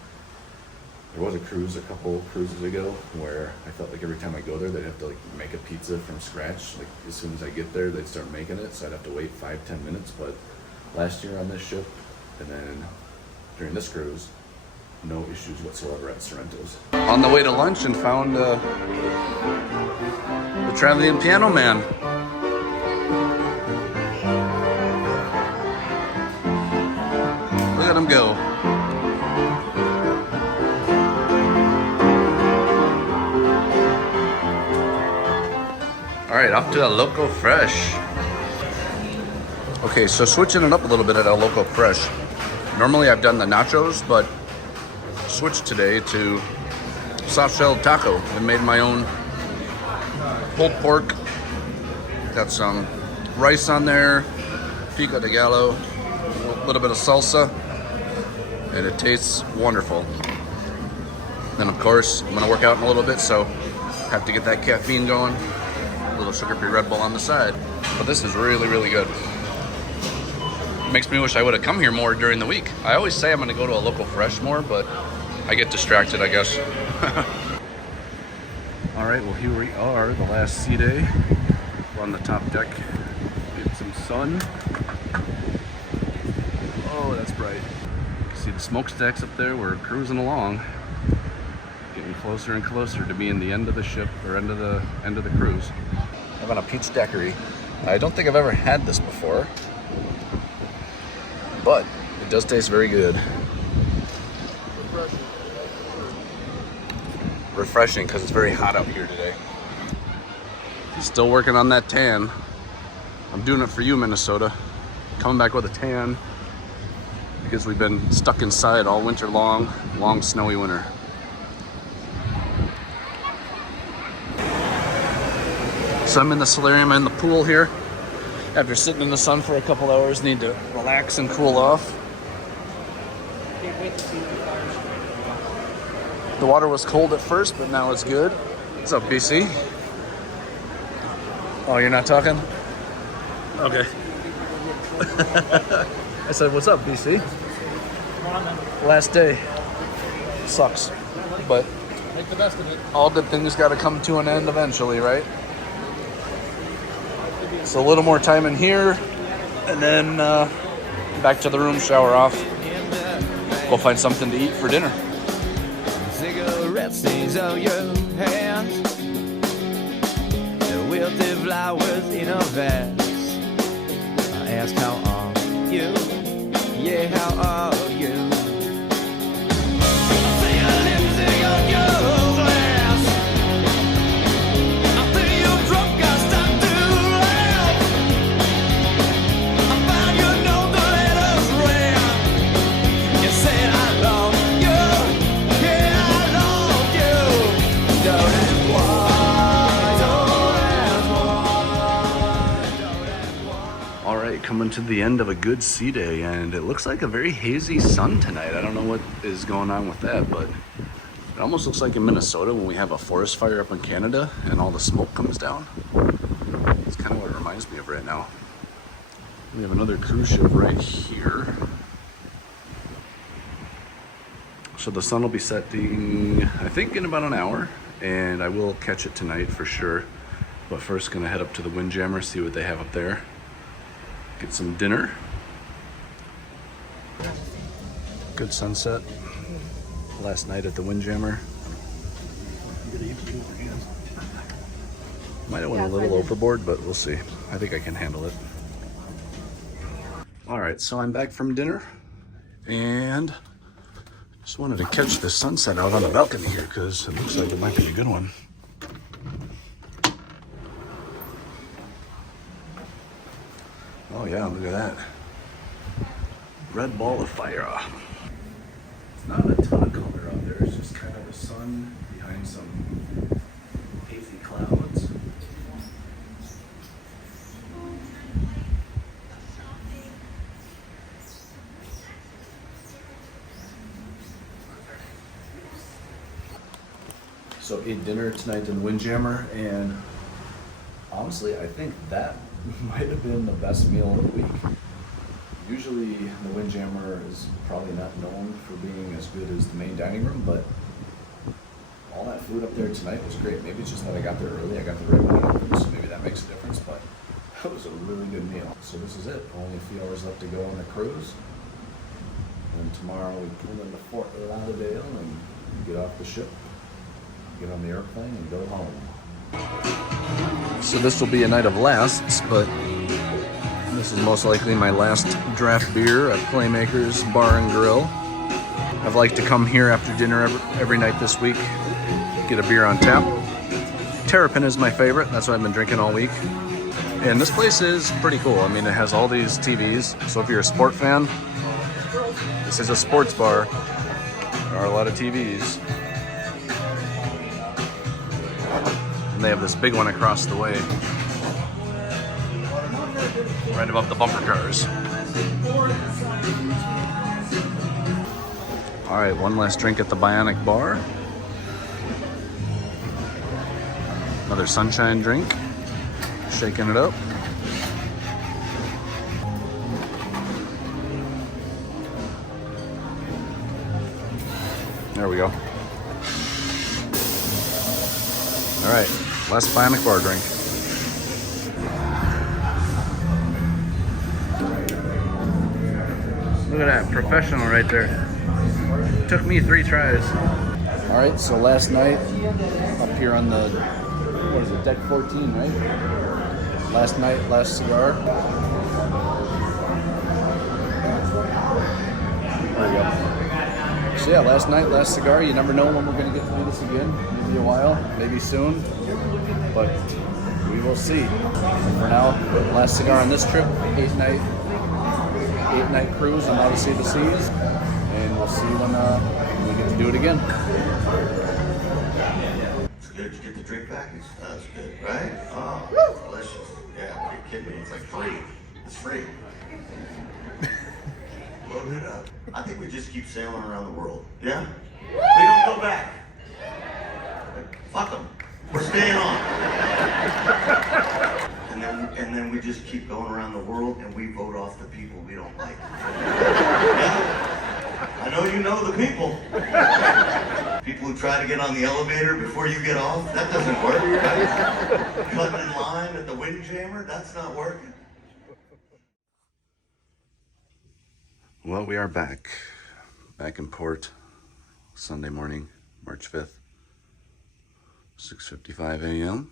There was a cruise a couple cruises ago where I felt like every time I go there, they'd have to like make a pizza from scratch. Like as soon as I get there, they'd start making it, so I'd have to wait 5-10 minutes. But last year on this ship, and then during this cruise, no issues whatsoever at Sorrento's. On the way to lunch and found the traveling piano man. Look at him go. All right, off to a Loco Fresh. Okay, so switching it up a little bit at a Loco Fresh. Normally I've done the nachos, but switched today to soft-shelled taco and made my own pulled pork. Got some rice on there, pico de gallo, a little bit of salsa, and it tastes wonderful. Then of course, I'm gonna work out in a little bit, so have to get that caffeine going. A little sugar-free Red Bull on the side. But this is really, really good. Makes me wish I would have come here more during the week. I always say I'm gonna go to a Loco Fresh more, but I get distracted, I guess. All right, well here we are, the last sea day. We're on the top deck, get some sun. Oh, that's bright. You can see the smokestacks up there. We're cruising along, getting closer and closer to being the end of the ship, or end of the cruise. I'm on a peach daiquiri. I don't think I've ever had this before, but it does taste very good. Refreshing because it's very hot out here today. Still working on that tan. I'm doing it for you, Minnesota. Coming back with a tan because we've been stuck inside all winter long, long snowy winter. So I'm in the solarium and the pool here. After sitting in the sun for a couple hours, need to relax and cool off. The water was cold at first, but now it's good. What's up, BC? Oh, you're not talking? Okay. I said, what's up, BC? Last day. Sucks. But Make the best of it. all good things got to come to an end eventually, right? So a little more time in here, and then back to the room, shower off. Go find something to eat for dinner. Cigarette stains on your hands, the wilted flowers in a vase. I ask, how are you? Yeah, how are you? I see your lipstick on your glass. I think you're drunk, I start to laugh. I found your note, the letters read. You said I love you. Yeah, I love you. Don't ask why, don't ask why. All right, coming to the end of a good sea day, and it looks like a very hazy sun tonight. I don't know what is going on with that, but it almost looks like in Minnesota when we have a forest fire up in Canada and all the smoke comes down. It's kind of what it reminds me of right now. We have another cruise ship right here. So the sun will be setting, I think, in about an hour, and I will catch it tonight for sure. But first, gonna head up to the Windjammer, see what they have up there. Get some dinner. Good sunset. last night at the Windjammer. Might have went a little overboard, but we'll see. I think I can handle it. All right, so I'm back from dinner and just wanted to catch the sunset out on the balcony here because it looks like it might be a good one. Oh yeah, look at that. Red ball of fire. It's not a ton of color out there, it's just kind of the sun behind some hazy clouds. So ate dinner tonight in Windjammer, and honestly, I think that might have been the best meal of the week. Usually the Windjammer is probably not known for being as good as the main dining room, but all that food up there tonight was great. Maybe it's just that I got there early, I got the red wine open, so maybe that makes a difference, but it was a really good meal. So this is it, only a few hours left to go on the cruise. And tomorrow we pull into Fort Labadee and get off the ship, get on the airplane and go home. So this will be a night of lasts, but this is most likely my last draft beer at Playmakers Bar and Grill. I've liked to come here after dinner every night this week, get a beer on tap. Terrapin is my favorite, that's what I've been drinking all week. And this place is pretty cool. I mean, it has all these TVs, so if you're a sport fan, this is a sports bar. There are a lot of TVs. And they have this big one across the way, right above the bumper cars. All right, one last drink at the Bionic Bar. Another sunshine drink, shaking it up. There we go. All right, last Bionic Bar drink. Look at that, professional right there. Took me 3 tries. All right, so last night up here on the, what is it, deck 14, right? Last night, last cigar. There we go. So yeah, last night, last cigar. You never know when we're gonna get to do this again. Maybe a while, maybe soon, but we will see. For now, last cigar on this trip, 8-night cruise on Odyssey of the Seas, and we'll see when we get to do it again. It's good. Did you get the drink package? That's good, right? Oh, delicious. Yeah, are you kidding me? It's like free. It's free. Load it up. I think we just keep sailing around the world. Yeah? We don't go back. Fuck them. We're staying on. And then we just keep going around the world and we vote off the people we don't like. Yeah? I know you know the people. People who try to get on the elevator before you get off, that doesn't work. Right? Cutting in line at the Windjammer, that's not working. Well, we are back in port, Sunday morning, March 5th, 6:55 a.m.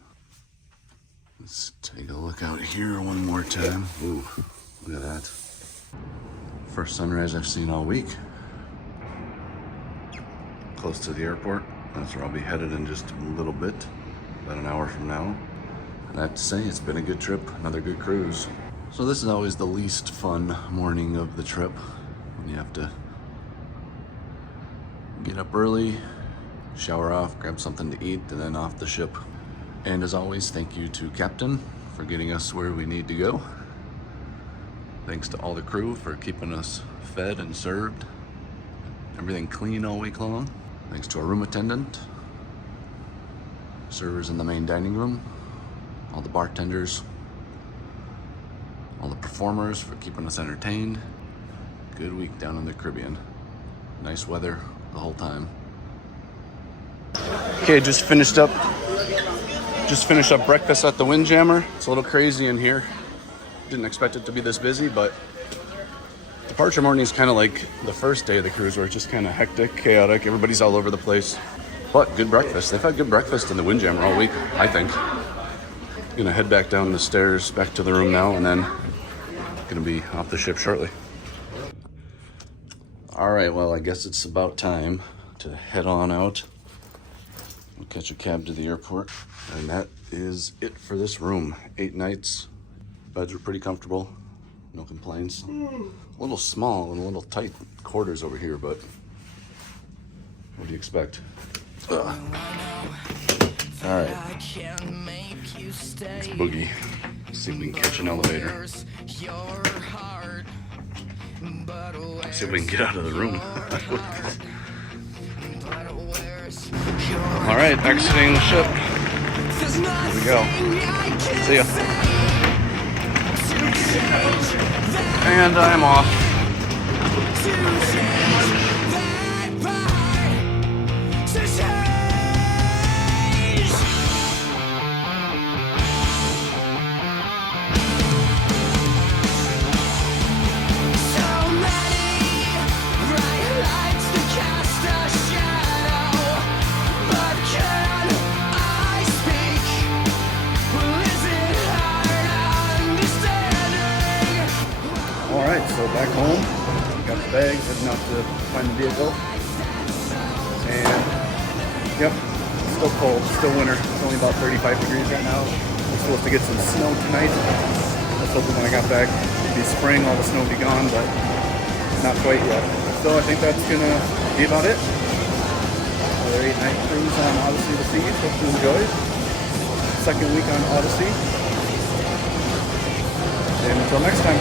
Let's take a look out here one more time. Ooh, look at that. First sunrise I've seen all week. Close to the airport. That's where I'll be headed in just a little bit, about an hour from now. And I have to say, it's been a good trip, another good cruise. So this is always the least fun morning of the trip, when you have to get up early, shower off, grab something to eat, and then off the ship. And as always, thank you to Captain for getting us where we need to go. Thanks to all the crew for keeping us fed and served. Everything clean all week long. Thanks to our room attendant, servers in the main dining room, all the bartenders, all the performers for keeping us entertained. Good week down in the Caribbean. Nice weather the whole time. Okay, just finished up breakfast at the Windjammer. It's a little crazy in here. Didn't expect it to be this busy, but Departure morning is kind of like the first day of the cruise, where it's just kind of hectic, chaotic. Everybody's all over the place. But good breakfast. They've had good breakfast in the Windjammer all week, I think. Gonna head back down the stairs, back to the room now, and then gonna be off the ship shortly. All right, well, I guess it's about time to head on out. We'll catch a cab to the airport, and that is it for this room. 8 nights. Beds were pretty comfortable. No complaints. A little small and a little tight quarters over here, but what do you expect? Ugh. All right. Let's boogie. See if we can catch an elevator. See if we can get out of the room. All right, exiting the ship. Here we go. See ya. And I'm off. So back home, got the bags, heading out to find the vehicle. And yep, still cold, still winter. It's only about 35 degrees right now. We're supposed to get some snow tonight. I was hoping when I got back it'd be spring, all the snow would be gone, but not quite yet. So I think that's gonna be about it. Another 8-night cruise on Odyssey of the Seas. Hope you enjoyed. Second week on Odyssey. And until next time.